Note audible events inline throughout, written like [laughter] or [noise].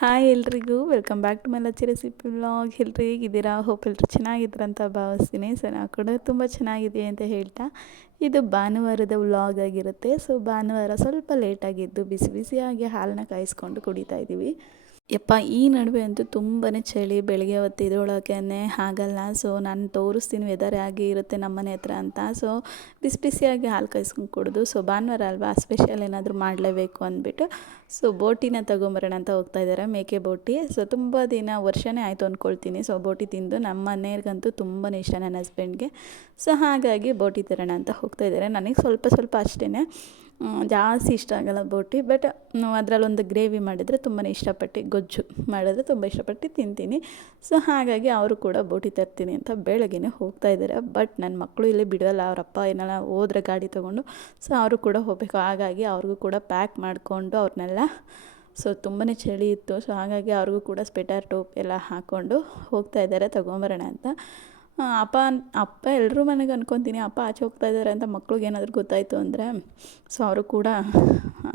Hi ಎಲ್ರಿಗೂ welcome back to my Lacchi recipe vlog ಎಲ್ರು ಹೇಗಿದ್ದೀರಾ? ಹೋಪ್ ಎಲ್ರು ಚೆನ್ನಾಗಿದ್ದೀರ ಅಂತ ಭಾವಿಸ್ತೀನಿ. ಸೊ ನಾವು ಕೂಡ ತುಂಬ ಚೆನ್ನಾಗಿದೆ ಅಂತ ಹೇಳ್ತಾ, ಇದು ಭಾನುವಾರದ ವ್ಲಾಗ್ ಆಗಿರುತ್ತೆ. ಸೊ ಭಾನುವಾರ ಸ್ವಲ್ಪ ಲೇಟಾಗಿದ್ದು ಬಿಸಿ ಬಿಸಿಯಾಗಿ ಹಾಲನ್ನ ಕಾಯಿಸ್ಕೊಂಡು ಕುಡಿತಾ ಇದ್ದೀವಿ. ಯಪ್ಪ, ಈ ನಡುವೆ ಅಂತೂ ತುಂಬಾ ಚಳಿ, ಬೆಳಗ್ಗೆ ಹೊತ್ತು ಇದರೊಳಗೆ ಆಗಲ್ಲ. ಸೊ ನಾನು ತೋರಿಸ್ತೀನಿ ವೆದರ್ ಆಗಿ ಇರುತ್ತೆ ನಮ್ಮನೆ ಹತ್ರ ಅಂತ. ಸೊ ಬಿಸಿ ಬಿಸಿಯಾಗಿ ಹಾಲು ಕಾಯಿಸ್ಕೊಂಡು ಕುಡಿದು ಸೊ ಭಾನುವಾರ ಅಲ್ವಾ ಸ್ಪೆಷಲ್ ಏನಾದರೂ ಮಾಡಲೇಬೇಕು ಅಂದ್ಬಿಟ್ಟು ಸೊ ಬೋಟಿನ ತಗೊಂಬರೋಣ ಅಂತ ಹೋಗ್ತಾ ಇದ್ದಾರೆ ಮೇಕೆ ಬೋಟಿ. ಸೊ ತುಂಬ ದಿನ ವರ್ಷನೇ ಆಯಿತು ಅಂದ್ಕೊಳ್ತೀನಿ. ಸೊ ಬೋಟಿ ತಿಂದು ನಮ್ಮ ಮನೆಯವ್ರಿಗಂತೂ ತುಂಬಾ ಇಷ್ಟ ನನ್ನ ಹಸ್ಬೆಂಡ್ಗೆ. ಸೊ ಹಾಗಾಗಿ ಬೋಟಿ ತರೋಣ ಅಂತ ಹೋಗ್ತಾ ಇದ್ದಾರೆ. ನನಗೆ ಸ್ವಲ್ಪ ಸ್ವಲ್ಪ ಅಷ್ಟೇ ಜಾಸ್ತಿ ಇಷ್ಟ ಆಗಲ್ಲ ಬೋಟಿ. ಬಟ್ ಅದರಲ್ಲೊಂದು ಗ್ರೇವಿ ಮಾಡಿದರೆ ತುಂಬಾ ಇಷ್ಟಪಟ್ಟು ಗೊಜ್ಜು ಮಾಡಿದ್ರೆ ತುಂಬ ಇಷ್ಟಪಟ್ಟು ತಿಂತೀನಿ. ಸೊ ಹಾಗಾಗಿ ಅವರು ಕೂಡ ಬೋಟಿ ತರ್ತೀನಿ ಅಂತ ಬೆಳಗ್ಗೆ ಹೋಗ್ತಾ ಇದ್ದಾರೆ. ಬಟ್, ನನ್ನ ಮಕ್ಕಳು ಇಲ್ಲಿ ಬಿಡೋಲ್ಲ. ಅವರಪ್ಪ ಏನಾರ ಹೋದ್ರೆ ಗಾಡಿ ತೊಗೊಂಡು. ಸೊ ಅವರು ಕೂಡ ಹೋಗಬೇಕು. ಹಾಗಾಗಿ ಅವ್ರಿಗೂ ಕೂಡ ಪ್ಯಾಕ್ ಮಾಡಿಕೊಂಡು ಅವ್ರನ್ನೆಲ್ಲ ಸೊ ತುಂಬಾ ಚಳಿ ಇತ್ತು. ಸೊ ಹಾಗಾಗಿ ಅವ್ರಿಗೂ ಕೂಡ ಸ್ವೆಟರ್ ಟೋಪ್ ಎಲ್ಲ ಹಾಕ್ಕೊಂಡು ಹೋಗ್ತಾ ಇದ್ದಾರೆ. ತೊಗೊಂಬರೋಣ ಅಂತ. ಅಪ್ಪ ಅಪ್ಪ ಎಲ್ಲರೂ ಮನೆಗೆ ಅನ್ಕೊತೀನಿ. ಅಪ್ಪ ಆಚೆ ಹೋಗ್ತಾ ಇದ್ದಾರೆ ಅಂತ ಮಕ್ಳಿಗೆ ಏನಾದರೂ ಗೊತ್ತಾಯಿತು ಅಂದರೆ ಸೊ ಅವರು ಕೂಡ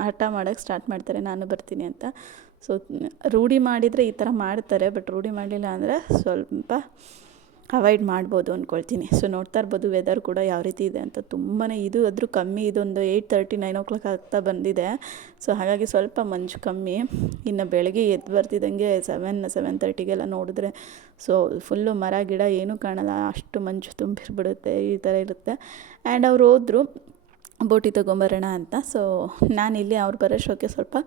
ಆಟ ಮಾಡೋಕ್ಕೆ ಸ್ಟಾರ್ಟ್ ಮಾಡ್ತಾರೆ. ನಾನು ಬರ್ತೀನಿ ಅಂತ. ಸೊ ರೂಢಿ ಮಾಡಿದರೆ ಈ ಥರ ಮಾಡ್ತಾರೆ ಬಟ್ ರೂಢಿ ಮಾಡಲಿಲ್ಲ ಅಂದರೆ ಸ್ವಲ್ಪ ಅವಾಯ್ಡ್ ಮಾಡ್ಬೋದು ಅಂದ್ಕೊಳ್ತೀನಿ ಸೊ ನೋಡ್ತಾ ಇರ್ಬೋದು ವೆದರ್ ಕೂಡ ಯಾವ ರೀತಿ ಇದೆ ಅಂತ. ತುಂಬಾ ಇದು ಆದರೂ ಕಮ್ಮಿ, ಇದೊಂದು eight thirty nine o'clock ಆಗ್ತಾ ಬಂದಿದೆ. ಸೊ ಹಾಗಾಗಿ ಸ್ವಲ್ಪ ಮಂಜು ಕಮ್ಮಿ. ಇನ್ನು ಬೆಳಗ್ಗೆ ಎದ್ದು ಬರ್ತಿದ್ದಂಗೆ ಸೆವೆನ್ ಸೆವೆನ್ ತರ್ಟಿಗೆಲ್ಲ ನೋಡಿದ್ರೆ ಸೊ ಫುಲ್ಲು ಮರ, ಗಿಡ ಏನೂ ಕಾಣಲ್ಲ. ಅಷ್ಟು ಮಂಜು ತುಂಬಿರ್ಬಿಡುತ್ತೆ, ಈ ಥರ ಇರುತ್ತೆ. ಆ್ಯಂಡ್ ಅವ್ರು ಹೋದ್ರು ಬೋಟಿ ತೊಗೊಂಬರೋಣ ಅಂತ. ಸೊ ನಾನಿಲ್ಲಿ ಅವ್ರು ಶೋಕ್ಕೆ ಸ್ವಲ್ಪ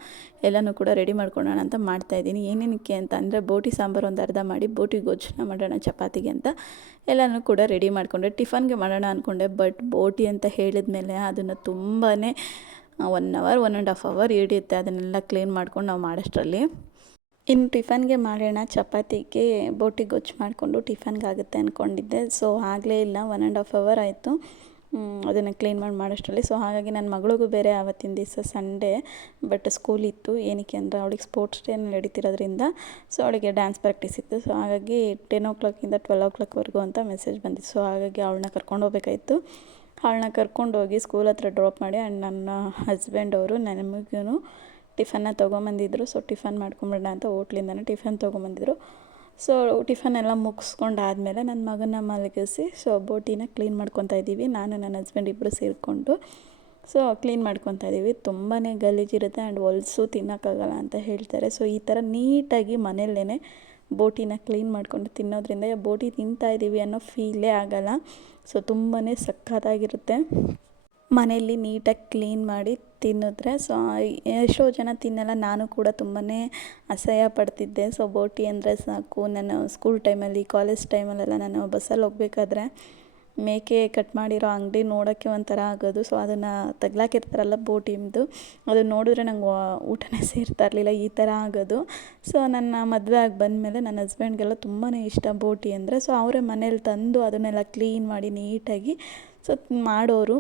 ಎಲ್ಲನೂ ಕೂಡ ರೆಡಿ ಮಾಡ್ಕೊಳ್ಳೋಣ ಅಂತ ಮಾಡ್ತಾಯಿದ್ದೀನಿ ಏನೇನಕ್ಕೆ ಅಂತ ಅಂದರೆ ಬೋಟಿ ಸಾಂಬಾರು ಒಂದು ಅರ್ಧ ಮಾಡಿ ಬೋಟಿ ಗೊಜ್ಜನ್ನ ಮಾಡೋಣ ಚಪಾತಿಗೆ ಅಂತ ಎಲ್ಲನೂ ಕೂಡ ರೆಡಿ ಮಾಡಿಕೊಂಡೆ. ಟಿಫನ್ಗೆ ಮಾಡೋಣ ಅಂದ್ಕೊಂಡೆ ಬಟ್ ಬೋಟಿ ಅಂತ ಹೇಳಿದ ಮೇಲೆ ಅದನ್ನು ತುಂಬಾ one hour one and half hour ಹಿಡಿಯುತ್ತೆ. ಅದನ್ನೆಲ್ಲ ಕ್ಲೀನ್ ಮಾಡ್ಕೊಂಡು ನಾವು ಮಾಡೋಷ್ಟರಲ್ಲಿ. ಇನ್ನು ಟಿಫನ್ಗೆ ಮಾಡೋಣ, ಚಪಾತಿಗೆ ಬೋಟಿ ಗೊಜ್ಜು ಮಾಡಿಕೊಂಡು ಟಿಫನ್ಗೆ ಆಗುತ್ತೆ ಅಂದ್ಕೊಂಡಿದ್ದೆ ಸೊ ಆಗಲೇ ಇಲ್ಲ ಒನ್ ಆ್ಯಂಡ್ ಹಾಫ್ ಅವರ್ ಆಯಿತು. ಅದನ್ನು ಕ್ಲೀನ್ ಮಾಡಿ, ಮಾಡೋಷ್ಟರಲ್ಲಿ. ಸೊ ಹಾಗಾಗಿ ನನ್ನ ಮಗಳಿಗೂ ಬೇರೆ ಆವತ್ತಿನ ದಿವಸ ಸಂಡೇ ಬಟ್ ಸ್ಕೂಲ್ ಇತ್ತು. ಏನಕ್ಕೆ ಅಂದರೆ ಅವಳಿಗೆ ಸ್ಪೋರ್ಟ್ಸ್ ಡೇ ನಡೀತಿರೋದ್ರಿಂದ ಸೊ ಅವಳಿಗೆ ಡ್ಯಾನ್ಸ್ ಪ್ರಾಕ್ಟೀಸ್ ಇತ್ತು. ಸೊ ಹಾಗಾಗಿ ಟೆನ್ ಓ ಕ್ಲಾಕಿಂದ ಟ್ವೆಲ್ ಓ ಕ್ಲಾಕ್ವರೆಗೂ ಅಂತ ಮೆಸೇಜ್ ಬಂದಿತ್ತು. ಸೊ ಹಾಗಾಗಿ ಅವಳನ್ನ ಕರ್ಕೊಂಡು ಹೋಗ್ಬೇಕಾಯಿತು. ಅವಳನ್ನ ಕರ್ಕೊಂಡೋಗಿ ಸ್ಕೂಲ್ ಹತ್ರ ಡ್ರಾಪ್ ಮಾಡಿ ಆ್ಯಂಡ್ ನನ್ನ ಹಸ್ಬೆಂಡ್ ಅವರು ನನಗೂ ಟಿಫನ್ನ ತೊಗೊಂಬಂದಿದ್ರು. ಸೊ ಟಿಫನ್ ಮಾಡ್ಕೊಂಬಿಡೋಣ ಅಂತ ಹೋಟ್ಲಿಂದನೇ ಟಿಫನ್ ತೊಗೊಂಬಂದಿದ್ರು. ಸೊ ಟಿಫನ್ ಎಲ್ಲ ಮುಗಿಸ್ಕೊಂಡಾದ್ಮೇಲೆ ನನ್ನ ಮಗನ ಮಲಗಿಸಿ, ಸೊ ಬೋಟಿನ ಕ್ಲೀನ್ ಮಾಡ್ಕೊತಾ ಇದ್ದೀವಿ. ನಾನು ನನ್ನ ಹಸ್ಬೆಂಡ್ ಇಬ್ಬರು ಸೇರಿಕೊಂಡು, ಸೊ ಕ್ಲೀನ್ ಮಾಡ್ಕೊತಾ ಇದ್ದೀವಿ. ತುಂಬಾ ಗಲೀಜಿರುತ್ತೆ ಆ್ಯಂಡ್ ಹೊಲ್ಸು ತಿನ್ನೋಕ್ಕಾಗಲ್ಲ ಅಂತ ಹೇಳ್ತಾರೆ. ಸೊ ಈ ಥರ ನೀಟಾಗಿ ಮನೆಯಲ್ಲೇ ಬೋಟಿನ ಕ್ಲೀನ್ ಮಾಡ್ಕೊಂಡು ತಿನ್ನೋದ್ರಿಂದ, ಬೋಟಿ ತಿಂತಾ ಇದ್ದೀವಿ ಅನ್ನೋ ಫೀಲೇ ಆಗೋಲ್ಲ. ಸೊ ತುಂಬಾ ಸಖತ್ತಾಗಿರುತ್ತೆ. ಮನೆಯಲ್ಲಿ ನೀಟಾಗಿ ಕ್ಲೀನ್ ಮಾಡಿ ತಿನ್ನಿದ್ರೆ ಸೊ, ಎಷ್ಟೋ ಜನ ತಿನ್ನಲ್ಲ, ನಾನು ಕೂಡ ತುಂಬಾ ಅಸಹ್ಯ ಪಡ್ತಿದ್ದೆ. ಸೊ, ಬೋಟಿ ಅಂದರೆ ಸಾಕು. ನಾನು ಸ್ಕೂಲ್ ಟೈಮಲ್ಲಿ ಕಾಲೇಜ್ ಟೈಮಲ್ಲೆಲ್ಲ ನಾನು ಬಸ್ಸಲ್ಲಿ ಹೋಗ್ಬೇಕಾದ್ರೆ ಮೇಕೆ ಕಟ್ ಮಾಡಿರೋ ಅಂಗಡಿ ನೋಡೋಕ್ಕೆ ಒಂಥರ ಆಗೋದು. ಸೊ, ಅದನ್ನು ತಗ್ಲಾಕಿರ್ತಾರಲ್ಲ ಬೋಟಿಮ್ದು ಅದನ್ನ ನೋಡಿದ್ರೆ ನಂಗೆ ಊಟನೇ ಸೇರ್ತಾ ಇರಲಿಲ್ಲ, ಈ ಥರ ಆಗೋದು. ಸೊ, ನನ್ನ ಮದುವೆ ಆಗಿ ಬಂದಮೇಲೆ ನನ್ನ ಹಸ್ಬೆಂಡ್ಗೆಲ್ಲ ತುಂಬಾ ಇಷ್ಟ ಬೋಟಿ ಅಂದರೆ. ಸೊ, ಅವರೇ ಮನೇಲಿ ತಂದು ಅದನ್ನೆಲ್ಲ ಕ್ಲೀನ್ ಮಾಡಿ ನೀಟಾಗಿ ಸೊ ಮಾಡೋರು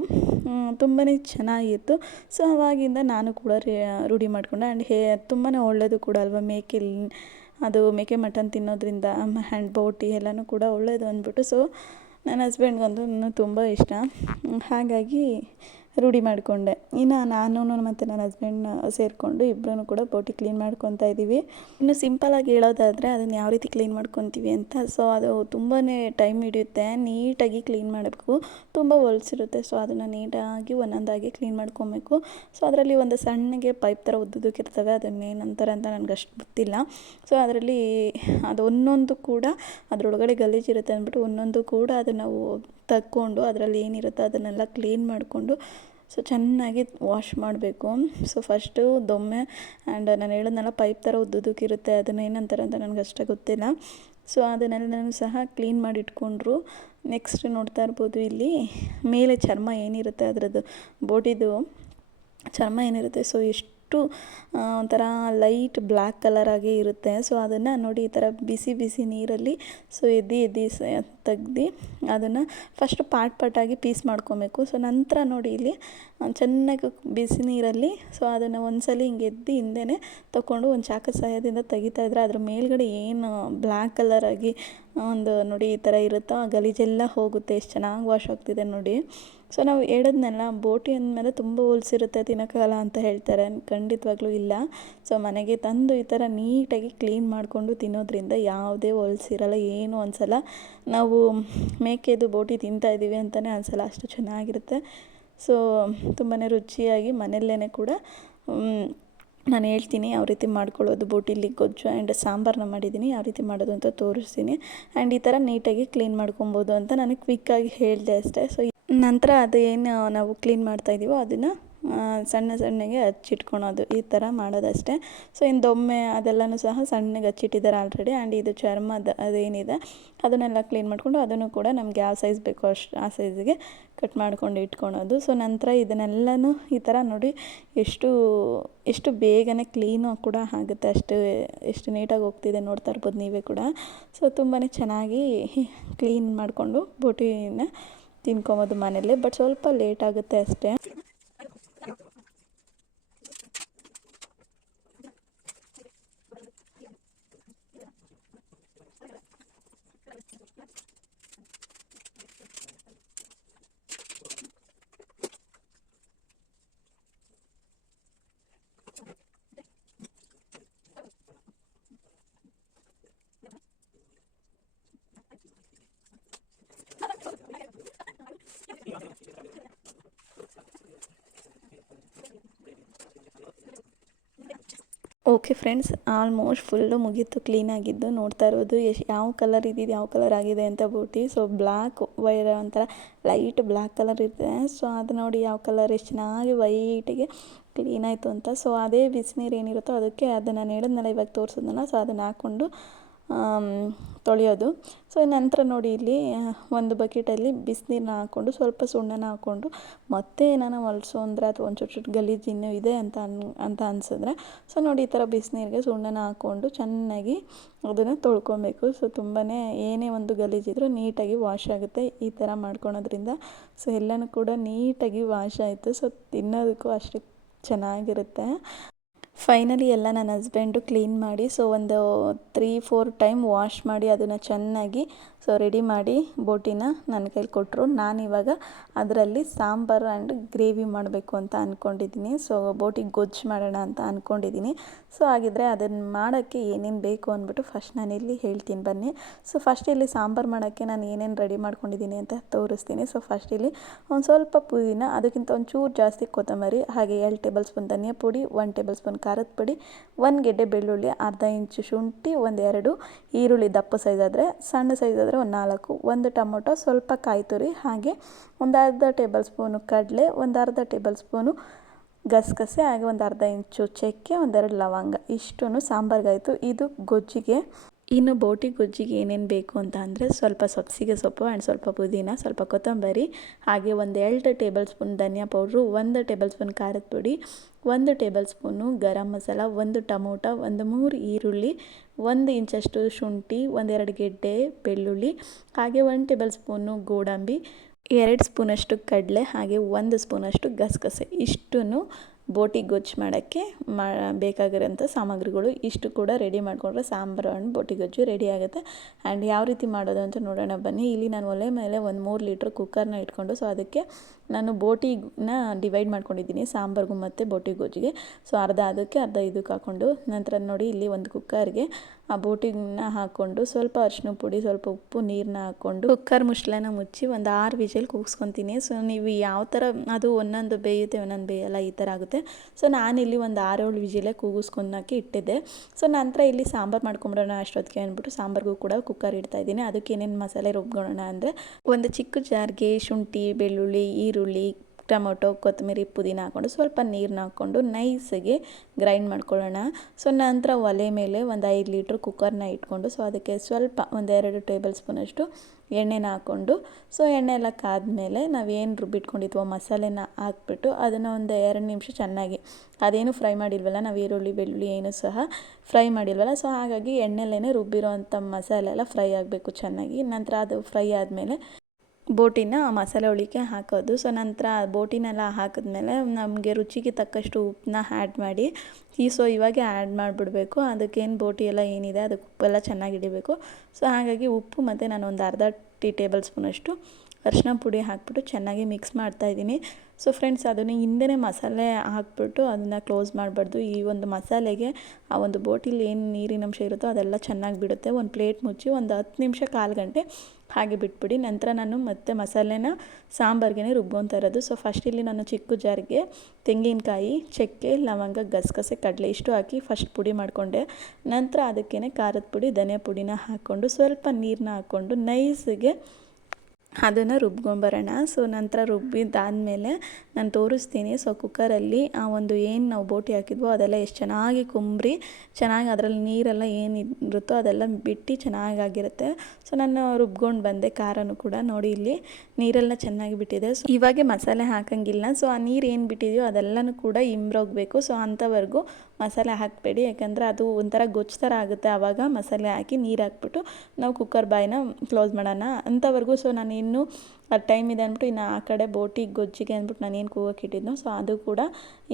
ತುಂಬಾ ಚೆನ್ನಾಗಿತ್ತು. ಸೊ ಅವಾಗಿಂದ ನಾನು ಕೂಡ ರೂಢಿ ಮಾಡಿಕೊಂಡೆ. ಆ್ಯಂಡ್ ಹೇ ತುಂಬಾ ಒಳ್ಳೆಯದು ಕೂಡ ಅಲ್ವಾ, ಮೇಕೆ ಅದು ಮೇಕೆ ಮಟನ್ ತಿನ್ನೋದ್ರಿಂದ ಹ್ಯಾಂಡ್ ಬೋಟಿ ಎಲ್ಲನೂ ಕೂಡ ಒಳ್ಳೆಯದು ಅಂದ್ಬಿಟ್ಟು. ಸೊ, ನನ್ನ ಹಸ್ಬೆಂಡ್ಗಂತೂ ತುಂಬ ಇಷ್ಟ. ಹಾಗಾಗಿ ರೂಢಿ ಮಾಡಿಕೊಂಡೆ. ಇನ್ನು ನಾನು ಮತ್ತು ನನ್ನ ಹಸ್ಬೆಂಡ್ನ ಸೇರಿಕೊಂಡು ಇಬ್ಬರೂ ಕೂಡ ಬೋಟಿ ಕ್ಲೀನ್ ಮಾಡ್ಕೊತ ಇದ್ದೀವಿ ಇನ್ನು ಸಿಂಪಲಾಗಿ ಹೇಳೋದಾದರೆ ಅದನ್ನು ಯಾವ ರೀತಿ ಕ್ಲೀನ್ ಮಾಡ್ಕೊತೀವಿ ಅಂತ. ಸೊ ಅದು ತುಂಬಾ ಟೈಮ್ ಹಿಡಿಯುತ್ತೆ. ನೀಟಾಗಿ ಕ್ಲೀನ್ ಮಾಡಬೇಕು. ತುಂಬ ಹೊಲ್ಸಿರುತ್ತೆ ಸೊ ಅದನ್ನು ನೀಟಾಗಿ ಒಂದೊಂದಾಗಿ ಕ್ಲೀನ್ ಮಾಡ್ಕೊಬೇಕು. ಸೊ ಅದರಲ್ಲಿ ಒಂದು ಸಣ್ಣಗೆ ಪೈಪ್ ಥರ ಉದ್ದುದಕ್ಕಿರ್ತವೆ ಅದನ್ನೇನಂತಾರೆ ಅಂತ ನನಗೆ ಅಷ್ಟು ಗೊತ್ತಿಲ್ಲ. ಸೊ ಅದರಲ್ಲಿ ಅದು ಒಂದೊಂದು ಕೂಡ ಅದರೊಳಗಡೆ ಗಲೀಜಿರುತ್ತೆ ಅಂದ್ಬಿಟ್ಟು ಒಂದೊಂದು ಕೂಡ ಅದನ್ನು ನಾವು ತಕ್ಕೊಂಡು ಅದರಲ್ಲಿ ಏನಿರುತ್ತೆ ಅದನ್ನೆಲ್ಲ ಕ್ಲೀನ್ ಮಾಡಿಕೊಂಡು, ಸೊ ಚೆನ್ನಾಗಿ ವಾಶ್ ಮಾಡಬೇಕು. ಸೊ ಫಸ್ಟು ದೊಮ್ಮೆ ಆ್ಯಂಡ್ ನಾನು ಹೇಳಿದ್ನಲ್ಲ ಪೈಪ್ ಥರ ಉದ್ದುದಕ್ಕಿರುತ್ತೆ ಅದನ್ನು ಏನಂತಾರೆ ಅಂತ ನನಗೆ ಅಷ್ಟೇ ಗೊತ್ತಿಲ್ಲ. ಸೊ ಅದನ್ನೆಲ್ಲ ನಾನು ಸಹ ಕ್ಲೀನ್ ಮಾಡಿ ಇಟ್ಕೊಂಡ್ರು ನೆಕ್ಸ್ಟ್ ನೋಡ್ತಾ ಇರ್ಬೋದು ಇಲ್ಲಿ, ಮೇಲೆ ಚರ್ಮ ಏನಿರುತ್ತೆ ಅದರದ್ದು ಬೋಟಿದು ಚರ್ಮ ಏನಿರುತ್ತೆ, ಸೊ ಎಷ್ಟು ಒಂಥರ ಲೈಟ್ ಬ್ಲ್ಯಾಕ್ ಕಲರಾಗಿ ಇರುತ್ತೆ. ಸೊ ಅದನ್ನು ನೋಡಿ ಈ ಥರ ಬಿಸಿ ಬಿಸಿ ನೀರಲ್ಲಿ ಸೊ ಎದ್ದು ಎದ್ದು ತೆಗ್ದು ಅದನ್ನು ಫಸ್ಟ್ ಪಾರ್ಟ್ ಪಾರ್ಟಾಗಿ ಪೀಸ್ ಮಾಡ್ಕೊಬೇಕು. ಸೊ ನಂತರ ನೋಡಿ ಇಲ್ಲಿ ಚೆನ್ನಾಗಿ ಬಿಸಿ ನೀರಲ್ಲಿ ಸೊ ಅದನ್ನು ಒಂದ್ಸಲ ಹಿಂಗೆ ಎದ್ದು ಹಿಂದೆನೇ ತಗೊಂಡು ಒಂದು ಚಾಕು ಸಹಾಯದಿಂದ ತೆಗಿತಾ ಇದ್ರೆ ಅದ್ರ ಮೇಲ್ಗಡೆ ಏನು ಬ್ಲ್ಯಾಕ್ ಕಲರಾಗಿ ಒಂದು ನೋಡಿ ಈ ಥರ ಇರುತ್ತೋ, ಆ ಗಲೀಜೆಲ್ಲ ಹೋಗುತ್ತೆ. ಎಷ್ಟು ಚೆನ್ನಾಗಿ ವಾಶ್ ಆಗ್ತಿದೆ ನೋಡಿ. ಸೊ ನಾವು ಹೇಳಿದ್ನಲ್ಲ, ಬೋಟಿ ಅಂದಮೇಲೆ ತುಂಬ ಹೊಲ್ಸಿರುತ್ತೆ ತಿನ್ನೋಕ್ಕಾಗಲ್ಲ ಅಂತ ಹೇಳ್ತಾರೆ. ಖಂಡಿತವಾಗ್ಲೂ ಇಲ್ಲ. ಸೊ ಮನೆಗೆ ತಂದು ಈ ಥರ ನೀಟಾಗಿ ಕ್ಲೀನ್ ಮಾಡಿಕೊಂಡು ತಿನ್ನೋದ್ರಿಂದ ಯಾವುದೇ ಹೋಲ್ಸಿರಲ್ಲ ಏನೂ ಅನಿಸಲ್ಲ. ನಾವು ಮೇಕೆದು ಬೋಟಿ ತಿಂತಾ ಇದ್ದೀವಿ ಅಂತಲೇ ಅನಿಸಲ್ಲ, ಅಷ್ಟು ಚೆನ್ನಾಗಿರುತ್ತೆ. ಸೊ ತುಂಬಾ ರುಚಿಯಾಗಿ ಮನೆಯಲ್ಲೇ ಕೂಡ ನಾನು ಹೇಳ್ತೀನಿ, ಯಾವ ರೀತಿ ಮಾಡ್ಕೊಳ್ಳೋದು ಬೋಟಿಲಿ ಗೊಜ್ಜು ಆ್ಯಂಡ್ ಸಾಂಬಾರನ್ನ ಮಾಡಿದ್ದೀನಿ, ಯಾವ ರೀತಿ ಮಾಡೋದು ಅಂತ ತೋರಿಸ್ತೀನಿ. ಆ್ಯಂಡ್ ಈ ಥರ ನೀಟಾಗಿ ಕ್ಲೀನ್ ಮಾಡ್ಕೊಬೋದು ಅಂತ ನಾನು ಕ್ವಿಕ್ಕಾಗಿ ಹೇಳಿದೆ ಅಷ್ಟೇ. ಸೊ ನಂತರ ಅದು ಏನು ನಾವು ಕ್ಲೀನ್ ಮಾಡ್ತಾ ಇದ್ದೀವೋ ಅದನ್ನು ಸಣ್ಣ ಸಣ್ಣಗೆ ಹಚ್ಚಿಟ್ಕೊಳೋದು, ಈ ಥರ ಮಾಡೋದಷ್ಟೇ. ಸೊ ಇನ್ನು ದೊಮ್ಮೆ ಅದೆಲ್ಲನೂ ಸಹ ಸಣ್ಣಗೆ ಹಚ್ಚಿಟ್ಟಿದ್ದಾರೆ ಆಲ್ರೆಡಿ ಆ್ಯಂಡ್ ಇದು ಚರ್ಮದ ಅದೇನಿದೆ, ಅದನ್ನೆಲ್ಲ ಕ್ಲೀನ್ ಮಾಡಿಕೊಂಡು ಅದನ್ನು ಕೂಡ ನಮ್ಗೆ ಯಾವ ಸೈಜ್ ಬೇಕೋ ಅಷ್ಟು, ಆ ಸೈಜಿಗೆ ಕಟ್ ಮಾಡ್ಕೊಂಡು ಇಟ್ಕೊಳೋದು. ಸೊ ನಂತರ ಇದನ್ನೆಲ್ಲನೂ ಈ ಥರ ನೋಡಿ ಎಷ್ಟು ಎಷ್ಟು ಬೇಗನೆ ಕ್ಲೀನು ಕೂಡ ಆಗುತ್ತೆ. ಅಷ್ಟು, ಎಷ್ಟು ನೀಟಾಗಿ ಹೋಗ್ತಿದೆ ನೋಡ್ತಾ ಇರ್ಬೋದು ನೀವೇ ಕೂಡ. ಸೊ ತುಂಬಾ ಚೆನ್ನಾಗಿ ಕ್ಲೀನ್ ಮಾಡಿಕೊಂಡು ಬೋಟಿನ ತಿನ್ಕೊಬೋದು ಮನೇಲಿ ಬಟ್ ಸ್ವಲ್ಪ ಲೇಟ್ ಆಗುತ್ತೆ ಅಷ್ಟೇ. ಓಕೆ ಫ್ರೆಂಡ್ಸ್ ಆಲ್ಮೋಸ್ಟ್ ಫುಲ್ಲು ಮುಗೀತು ಕ್ಲೀನಾಗಿದ್ದು ನೋಡ್ತಾ ಇರೋದು ಎಷ್ಟು ಯಾವ ಕಲರ್ ಇದ್ದಿದ್ದು ಯಾವ ಕಲರ್ ಆಗಿದೆ ಅಂತ ಬಿಟ್ಟು. ಸೊ ಬ್ಲ್ಯಾಕ್ ವೈರ್ ಒಂಥರ ಲೈಟ್ ಬ್ಲ್ಯಾಕ್ ಕಲರ್ ಇದೆ ಸೊ ಅದು ನೋಡಿ ಯಾವ ಕಲರ್ ಎಷ್ಟು ಚೆನ್ನಾಗಿ ವೈಟಿಗೆ ಕ್ಲೀನ್ ಆಯಿತು ಅಂತ. ಸೊ ಅದೇ ಬಿಸಿನೀರು ಏನಿರುತ್ತೋ ಅದಕ್ಕೆ ಅದನ್ನು ನಾನು ಹೇಳಿದ್ನಲ್ಲ ಇವಾಗ ತೋರಿಸೋದನ್ನ ಸೊ ಅದನ್ನು ಹಾಕ್ಕೊಂಡು ತೊಳೆಯೋದು. ಸೊ ನಂತರ ನೋಡಿ ಇಲ್ಲಿ ಒಂದು ಬಕೆಟಲ್ಲಿ ಬಿಸಿನೀರನ್ನ ಹಾಕ್ಕೊಂಡು, ಸ್ವಲ್ಪ ಸುಣ್ಣನ ಹಾಕ್ಕೊಂಡು, ಮತ್ತೆ ಏನಾನ ಹೊಲಸು ಅಂದರೆ ಅಥವಾ ಒಂದು ಚುಟ್ಟು ಚುಟ್ಟು ಗಲೀಜು ಇನ್ನೂ ಇದೆ ಅಂತ ಅಂತ ಅನಿಸಿದ್ರೆ, ಸೊ ನೋಡಿ ಈ ಥರ ಬಿಸಿನೀರಿಗೆ ಸುಣ್ಣನ ಹಾಕ್ಕೊಂಡು ಚೆನ್ನಾಗಿ ಅದನ್ನು ತೊಳ್ಕೊಬೇಕು. ಸೊ ತುಂಬಾ ಏನೇ ಒಂದು ಗಲೀಜಿದ್ರೂ ನೀಟಾಗಿ ವಾಶ್ ಆಗುತ್ತೆ ಈ ಥರ ಮಾಡ್ಕೊಳೋದ್ರಿಂದ. ಸೊ, ಎಲ್ಲನೂ ಕೂಡ ನೀಟಾಗಿ ವಾಶ್ ಆಯಿತು. ಸೊ, ತಿನ್ನೋದಕ್ಕೂ ಅಷ್ಟು ಚೆನ್ನಾಗಿರುತ್ತೆ. ಫೈನಲಿ ಎಲ್ಲ ನನ್ನ ಹಸ್ಬೆಂಡು ಕ್ಲೀನ್ ಮಾಡಿ ಸೊ ಒಂದು ತ್ರೀ ಫೋರ್ ಟೈಮ್ ವಾಶ್ ಮಾಡಿ, ಅದನ್ನು ಚೆನ್ನಾಗಿ ಸೊ ರೆಡಿ ಮಾಡಿ ಬೋಟಿನ ನನ್ನ ಕೈಲಿ ಕೊಟ್ಟರು. ನಾನಿವಾಗ ಅದರಲ್ಲಿ ಸಾಂಬಾರು ಆ್ಯಂಡ್ ಗ್ರೇವಿ ಮಾಡಬೇಕು ಅಂತ ಅಂದ್ಕೊಂಡಿದ್ದೀನಿ ಸೊ ಬೋಟಿಗೆ ಗೊಜ್ಜು ಮಾಡೋಣ ಅಂತ ಅಂದ್ಕೊಂಡಿದ್ದೀನಿ ಸೊ ಹಾಗಿದ್ರೆ ಅದನ್ನು ಮಾಡೋಕ್ಕೆ ಏನೇನು ಬೇಕು ಅಂದ್ಬಿಟ್ಟು ಫಸ್ಟ್ ನಾನು ಇಲ್ಲಿ ಹೇಳ್ತೀನಿ ಬನ್ನಿ. ಸೊ ಫಸ್ಟ್ ಇಲ್ಲಿ ಸಾಂಬಾರು ಮಾಡೋಕ್ಕೆ ನಾನು ಏನೇನು ರೆಡಿ ಮಾಡ್ಕೊಂಡಿದ್ದೀನಿ ಅಂತ ತೋರಿಸ್ತೀನಿ. ಸೊ ಫಸ್ಟ್ ಇಲ್ಲಿ ಒಂದು ಸ್ವಲ್ಪ ಪುದೀನ, ಅದಕ್ಕಿಂತ ಒಂಚೂರು ಜಾಸ್ತಿ ಕೊತ್ತಂಬರಿ, ಹಾಗೆ ಎರಡು ಟೇಬಲ್ ಸ್ಪೂನ್ ಧನಿಯಾ ಪುಡಿ ಒನ್ ಟೇಬಲ್ ಸ್ಪೂನ್ ಖಾರದ ಪುಡಿ, ಒಂದು ಗೆಡ್ಡೆ ಬೆಳ್ಳುಳ್ಳಿ, ಅರ್ಧ ಇಂಚು ಶುಂಠಿ ಒಂದೆರಡು ಈರುಳ್ಳಿ ದಪ್ಪ ಸೈಜ್ ಆದರೆ, ಸಣ್ಣ ಸೈಜ್ ಆದರೆ ಒಂದು ನಾಲ್ಕು, ಒಂದು ಟೊಮೊಟೊ, ಸ್ವಲ್ಪ ಕಾಯಿ ತುರಿ, ಹಾಗೆ ಒಂದು ಅರ್ಧ ಟೇಬಲ್ ಸ್ಪೂನು ಕಡಲೆ, ಒಂದು ಅರ್ಧ ಟೇಬಲ್ ಸ್ಪೂನು ಗಸಗಸೆ, ಹಾಗೆ ಒಂದು ಅರ್ಧ ಇಂಚು ಚಕ್ಕೆ, ಒಂದೆರಡು ಲವಂಗ. ಇಷ್ಟೂ ಸಾಂಬಾರ್ಗಾಯಿತು. ಇದು ಗೊಜ್ಜಿಗೆ ಇನ್ನು ಬೋಟಿ ಗೊಜ್ಜಿಗೆ ಏನೇನು ಬೇಕು ಅಂತ ಅಂದರೆ ಸ್ವಲ್ಪ ಸಬ್ಸಿಗೆ ಸೊಪ್ಪು ಆ್ಯಂಡ್ ಸ್ವಲ್ಪ ಪುದೀನ, ಸ್ವಲ್ಪ ಕೊತ್ತಂಬರಿ, ಹಾಗೆ ಒಂದು ಎರಡು ಟೇಬಲ್ ಸ್ಪೂನ್ ಧನಿಯಾ ಪೌಡ್ರು, ಒಂದು ಟೇಬಲ್ ಸ್ಪೂನ್ ಖಾರದ ಪುಡಿ, ಒಂದು ಟೇಬಲ್ ಸ್ಪೂನು ಗರಂ ಮಸಾಲ, ಒಂದು ಟೊಮೊಟ, ಒಂದು ಮೂರು ಈರುಳ್ಳಿ, ಒಂದು ಇಂಚಷ್ಟು ಶುಂಠಿ ಒಂದೆರಡು ಗೆಡ್ಡೆ ಬೆಳ್ಳುಳ್ಳಿ, ಹಾಗೆ ಒಂದು ಟೇಬಲ್ ಸ್ಪೂನು ಗೋಡಂಬಿ, ಎರಡು ಸ್ಪೂನಷ್ಟು ಕಡಲೆ, ಹಾಗೆ ಒಂದು ಸ್ಪೂನಷ್ಟು ಗಸಗಸೆ. ಇಷ್ಟನ್ನು ಬೋಟಿ ಗೊಜ್ಜು ಮಾಡೋಕ್ಕೆ ಮಾ ಬೇಕಾಗಿರೋಂಥ ಸಾಮಗ್ರಿಗಳು ಇಷ್ಟು ಕೂಡ ರೆಡಿ ಮಾಡಿಕೊಂಡ್ರೆ ಸಾಂಬಾರು ಹಣ್ಣು ಬೋಟಿ ಗೊಜ್ಜು ರೆಡಿ ಆಗುತ್ತೆ. ಆ್ಯಂಡ್ ಯಾವ ರೀತಿ ಮಾಡೋದು ಅಂತ ನೋಡೋಣ ಬನ್ನಿ. ಇಲ್ಲಿ ನಾನು ಒಲೆ ಮೇಲೆ ಒಂದು ಮೂರು ಲೀಟ್ರ್ ಕುಕ್ಕರ್ನ ಇಟ್ಕೊಂಡು ಸೊ ಅದಕ್ಕೆ ನಾನು ಬೋಟಿನ ಡಿವೈಡ್ ಮಾಡ್ಕೊಂಡಿದ್ದೀನಿ ಸಾಂಬಾರ್ಗೂ ಮತ್ತು ಬೋಟಿ ಗೊಜ್ಜಿಗೆ. ಸೊ ಅರ್ಧ ಅದಕ್ಕೆ ಅರ್ಧ ಇದಕ್ಕೆ ಹಾಕ್ಕೊಂಡು ನಂತರ ನೋಡಿ ಇಲ್ಲಿ ಒಂದು ಕುಕ್ಕರ್ಗೆ ಆ ಬೋಟಿನ ಹಾಕ್ಕೊಂಡು ಸ್ವಲ್ಪ ಅರಿಶಿನ ಪುಡಿ, ಸ್ವಲ್ಪ ಉಪ್ಪು ನೀರನ್ನ ಹಾಕ್ಕೊಂಡು ಕುಕ್ಕರ್ ಮುಚ್ಚಳನ ಮುಚ್ಚಿ ಒಂದು ಆರು ವಿಜಲ್ ಕೂಗಿಸ್ಕೊತೀನಿ. ಸೊ ನೀವು ಯಾವ ಥರ ಅದು ಒಂದೊಂದು ಬೇಯುತ್ತೆ, ಒಂದೊಂದು ಬೇಯಲ್ಲ ಈ ಥರ ಆಗುತ್ತೆ. ಸೊ ನಾನಿಲ್ಲಿ ಒಂದು ಆರೇಳು ವಿಜಿಲೇ ಕೂಗಿಸ್ಕೊಂಡಕ್ಕೆ ಇಟ್ಟಿದ್ದೆ. ಸೊ ನಂತರ ಇಲ್ಲಿ ಸಾಂಬಾರು ಮಾಡ್ಕೊಂಬಿಡೋಣ ಅಷ್ಟೊತ್ತಿಗೆ ಅಂದ್ಬಿಟ್ಟು ಸಾಂಬಾರಿಗೂ ಕೂಡ ಕುಕ್ಕರ್ ಇಡ್ತಾ ಇದ್ದೀನಿ. ಅದಕ್ಕೆ ಏನೇನು ಮಸಾಲೆ ರುಬ್ಕೊಳ್ಳೋಣ ಅಂದರೆ ಒಂದು ಚಿಕ್ಕ ಜಾರ್ಗೆ ಶುಂಠಿ, ಬೆಳ್ಳುಳ್ಳಿ, ಈರುಳ್ಳಿ ಟೊಮೊಟೊ, ಕೊತ್ತಂಬರಿ, ಪುದೀನ ಹಾಕ್ಕೊಂಡು ಸ್ವಲ್ಪ ನೀರನ್ನ ಹಾಕ್ಕೊಂಡು ನೈಸಿಗೆ ಗ್ರೈಂಡ್ ಮಾಡ್ಕೊಳ್ಳೋಣ. ಸೊ, ನಂತರ ಒಲೆ ಮೇಲೆ ಒಂದು ಐದು ಲೀಟ್ರ್ ಕುಕ್ಕರ್ನ ಇಟ್ಕೊಂಡು ಸೊ, ಅದಕ್ಕೆ ಸ್ವಲ್ಪ ಒಂದೆರಡು ಟೇಬಲ್ ಸ್ಪೂನಷ್ಟು ಎಣ್ಣೆನ ಹಾಕ್ಕೊಂಡು ಸೊ ಎಣ್ಣೆ ಎಲ್ಲ ಕಾದ್ಮೇಲೆ ನಾವೇನು ರುಬ್ಬಿಟ್ಕೊಂಡಿದ್ವೋ ಮಸಾಲೆನ ಹಾಕ್ಬಿಟ್ಟು ಅದನ್ನು ಒಂದು ಎರಡು ನಿಮಿಷ ಚೆನ್ನಾಗಿ ಅದೇನು ಫ್ರೈ ಮಾಡಿಲ್ವಲ್ಲ, ನಾವು ಈರುಳ್ಳಿ, ಬೆಳ್ಳುಳ್ಳಿ ಏನು ಸಹ ಫ್ರೈ ಮಾಡಿಲ್ವಲ್ಲ, ಸೊ, ಹಾಗಾಗಿ ಎಣ್ಣೆಲೇ ರುಬ್ಬಿರೋ ಅಂಥ ಮಸಾಲೆ ಎಲ್ಲ ಫ್ರೈ ಆಗಬೇಕು ಚೆನ್ನಾಗಿ. ನಂತರ ಅದು ಫ್ರೈ ಆದಮೇಲೆ ಬೋಟಿನ ಮಸಾಲೆ ಹುಳಿಗೆ ಹಾಕೋದು. ಸೊ ನಂತರ ಬೋಟಿನೆಲ್ಲ ಹಾಕಿದ್ಮೇಲೆ ನಮಗೆ ರುಚಿಗೆ ತಕ್ಕಷ್ಟು ಉಪ್ಪನ್ನ ಆ್ಯಡ್ ಮಾಡಿ. ಈ ಸೊ ಇವಾಗೆ ಆ್ಯಡ್ ಮಾಡಿಬಿಡಬೇಕು. ಅದಕ್ಕೇನು ಬೋಟಿ ಎಲ್ಲ ಏನಿದೆ ಅದಕ್ಕೆ ಉಪ್ಪೆಲ್ಲ ಚೆನ್ನಾಗಿ ಹಿಡಿಬೇಕು. ಸೊ ಹಾಗಾಗಿ ಉಪ್ಪು ಮತ್ತು ನಾನು ಒಂದು ಅರ್ಧ ಟೀ ಟೇಬಲ್ ಸ್ಪೂನಷ್ಟು ಅರಿಶಿನ ಪುಡಿ ಹಾಕ್ಬಿಟ್ಟು ಚೆನ್ನಾಗಿ ಮಿಕ್ಸ್ ಮಾಡ್ತಾಯಿದ್ದೀನಿ ಸೊ ಫ್ರೆಂಡ್ಸ್ ಅದನ್ನು ಹಿಂದೆ ಮಸಾಲೆ ಹಾಕ್ಬಿಟ್ಟು ಅದನ್ನು ಕ್ಲೋಸ್ ಮಾಡಬಾರ್ದು. ಈ ಒಂದು ಮಸಾಲೆಗೆ ಆ ಒಂದು ಬೋಟಿಲಿ ಏನು ನೀರಿನ ಅಂಶ ಇರುತ್ತೋ ಅದೆಲ್ಲ ಚೆನ್ನಾಗಿ ಬಿಡುತ್ತೆ. ಒಂದು ಪ್ಲೇಟ್ ಮುಚ್ಚಿ ಒಂದು ಹತ್ತು ನಿಮಿಷ ಕಾಲು ಗಂಟೆ ಹಾಗೆ ಬಿಟ್ಬಿಡಿ. ನಂತರ ನಾನು ಮತ್ತೆ ಮಸಾಲೆನ ಸಾಂಬಾರ್ಗೆ ರುಬ್ಕೊತಾ ಇರೋದು. ಸೊ ಫಸ್ಟ್ ಇಲ್ಲಿ ನಾನು ಚಿಕ್ಕ ಜಾರಿಗೆ ತೆಂಗಿನಕಾಯಿ, ಚಕ್ಕೆ, ಲವಂಗ, ಗಸಗಸೆ, ಕಡಲೆ ಇಷ್ಟು ಹಾಕಿ ಫಸ್ಟ್ ಪುಡಿ ಮಾಡಿಕೊಂಡೆ. ನಂತರ ಅದಕ್ಕೇ ಖಾರದ ಪುಡಿ, ಧನಿಯಾ ಪುಡಿನ ಹಾಕ್ಕೊಂಡು ಸ್ವಲ್ಪ ನೀರನ್ನ ಹಾಕ್ಕೊಂಡು ನೈಸಿಗೆ ಅದನ್ನು ರುಬ್ಕೊಂಬರೋಣ. ಸೊ ನಂತರ ರುಬ್ಬಿದ್ದಾದಮೇಲೆ ನಾನು ತೋರಿಸ್ತೀನಿ. ಸೊ ಕುಕ್ಕರಲ್ಲಿ ಆ ಒಂದು ಏನು ನಾವು ಬೋಟಿ ಹಾಕಿದ್ವೋ ಅದೆಲ್ಲ ಎಷ್ಟು ಚೆನ್ನಾಗಿ ಕುಂಬ್ರಿ, ಚೆನ್ನಾಗಿ ಅದರಲ್ಲಿ ನೀರೆಲ್ಲ ಏನು ಇರುತ್ತೋ ಅದೆಲ್ಲ ಬಿಟ್ಟು ಚೆನ್ನಾಗಾಗಿರುತ್ತೆ. ಸೊ ನಾನು ರುಬ್ಕೊಂಡು ಬಂದೆ ಖಾರನೂ ಕೂಡ. ನೋಡಿ ಇಲ್ಲಿ ನೀರೆಲ್ಲ ಚೆನ್ನಾಗಿ ಬಿಟ್ಟಿದೆ. ಸೊ ಇವಾಗೆ ಮಸಾಲೆ ಹಾಕಂಗಿಲ್ಲ. ಸೊ ಆ ನೀರು ಏನು ಬಿಟ್ಟಿದೆಯೋ ಅದೆಲ್ಲನೂ ಕೂಡ ಇಂಬ್ರೋಗಬೇಕು ಸೊ ಅಂಥವರೆಗೂ ಮಸಾಲೆ ಹಾಕಬೇಡಿ. ಯಾಕಂದರೆ ಅದು ಒಂಥರ ಗೊಜ್ಜು ಥರ ಆಗುತ್ತೆ. ಆವಾಗ ಮಸಾಲೆ ಹಾಕಿ ನೀರು ಹಾಕ್ಬಿಟ್ಟು ನಾವು ಕುಕ್ಕರ್ ಬಾಯಿನ ಕ್ಲೋಸ್ ಮಾಡೋಣ. ಅಂಥವರೆಗೂ ಸೊ ನಾನು ಇನ್ನೂ ಆ ಟೈಮ್ ಇದೆ ಅಂದ್ಬಿಟ್ಟು ಇನ್ನು ಆ ಕಡೆ ಬೋಟಿ ಗೊಜ್ಜಿಗೆ ಅಂದ್ಬಿಟ್ಟು ನಾನು ಏನು ಕೂಗಕ್ಕೆ ಇಟ್ಟಿದ್ನೋ ಸೊ ಅದು ಕೂಡ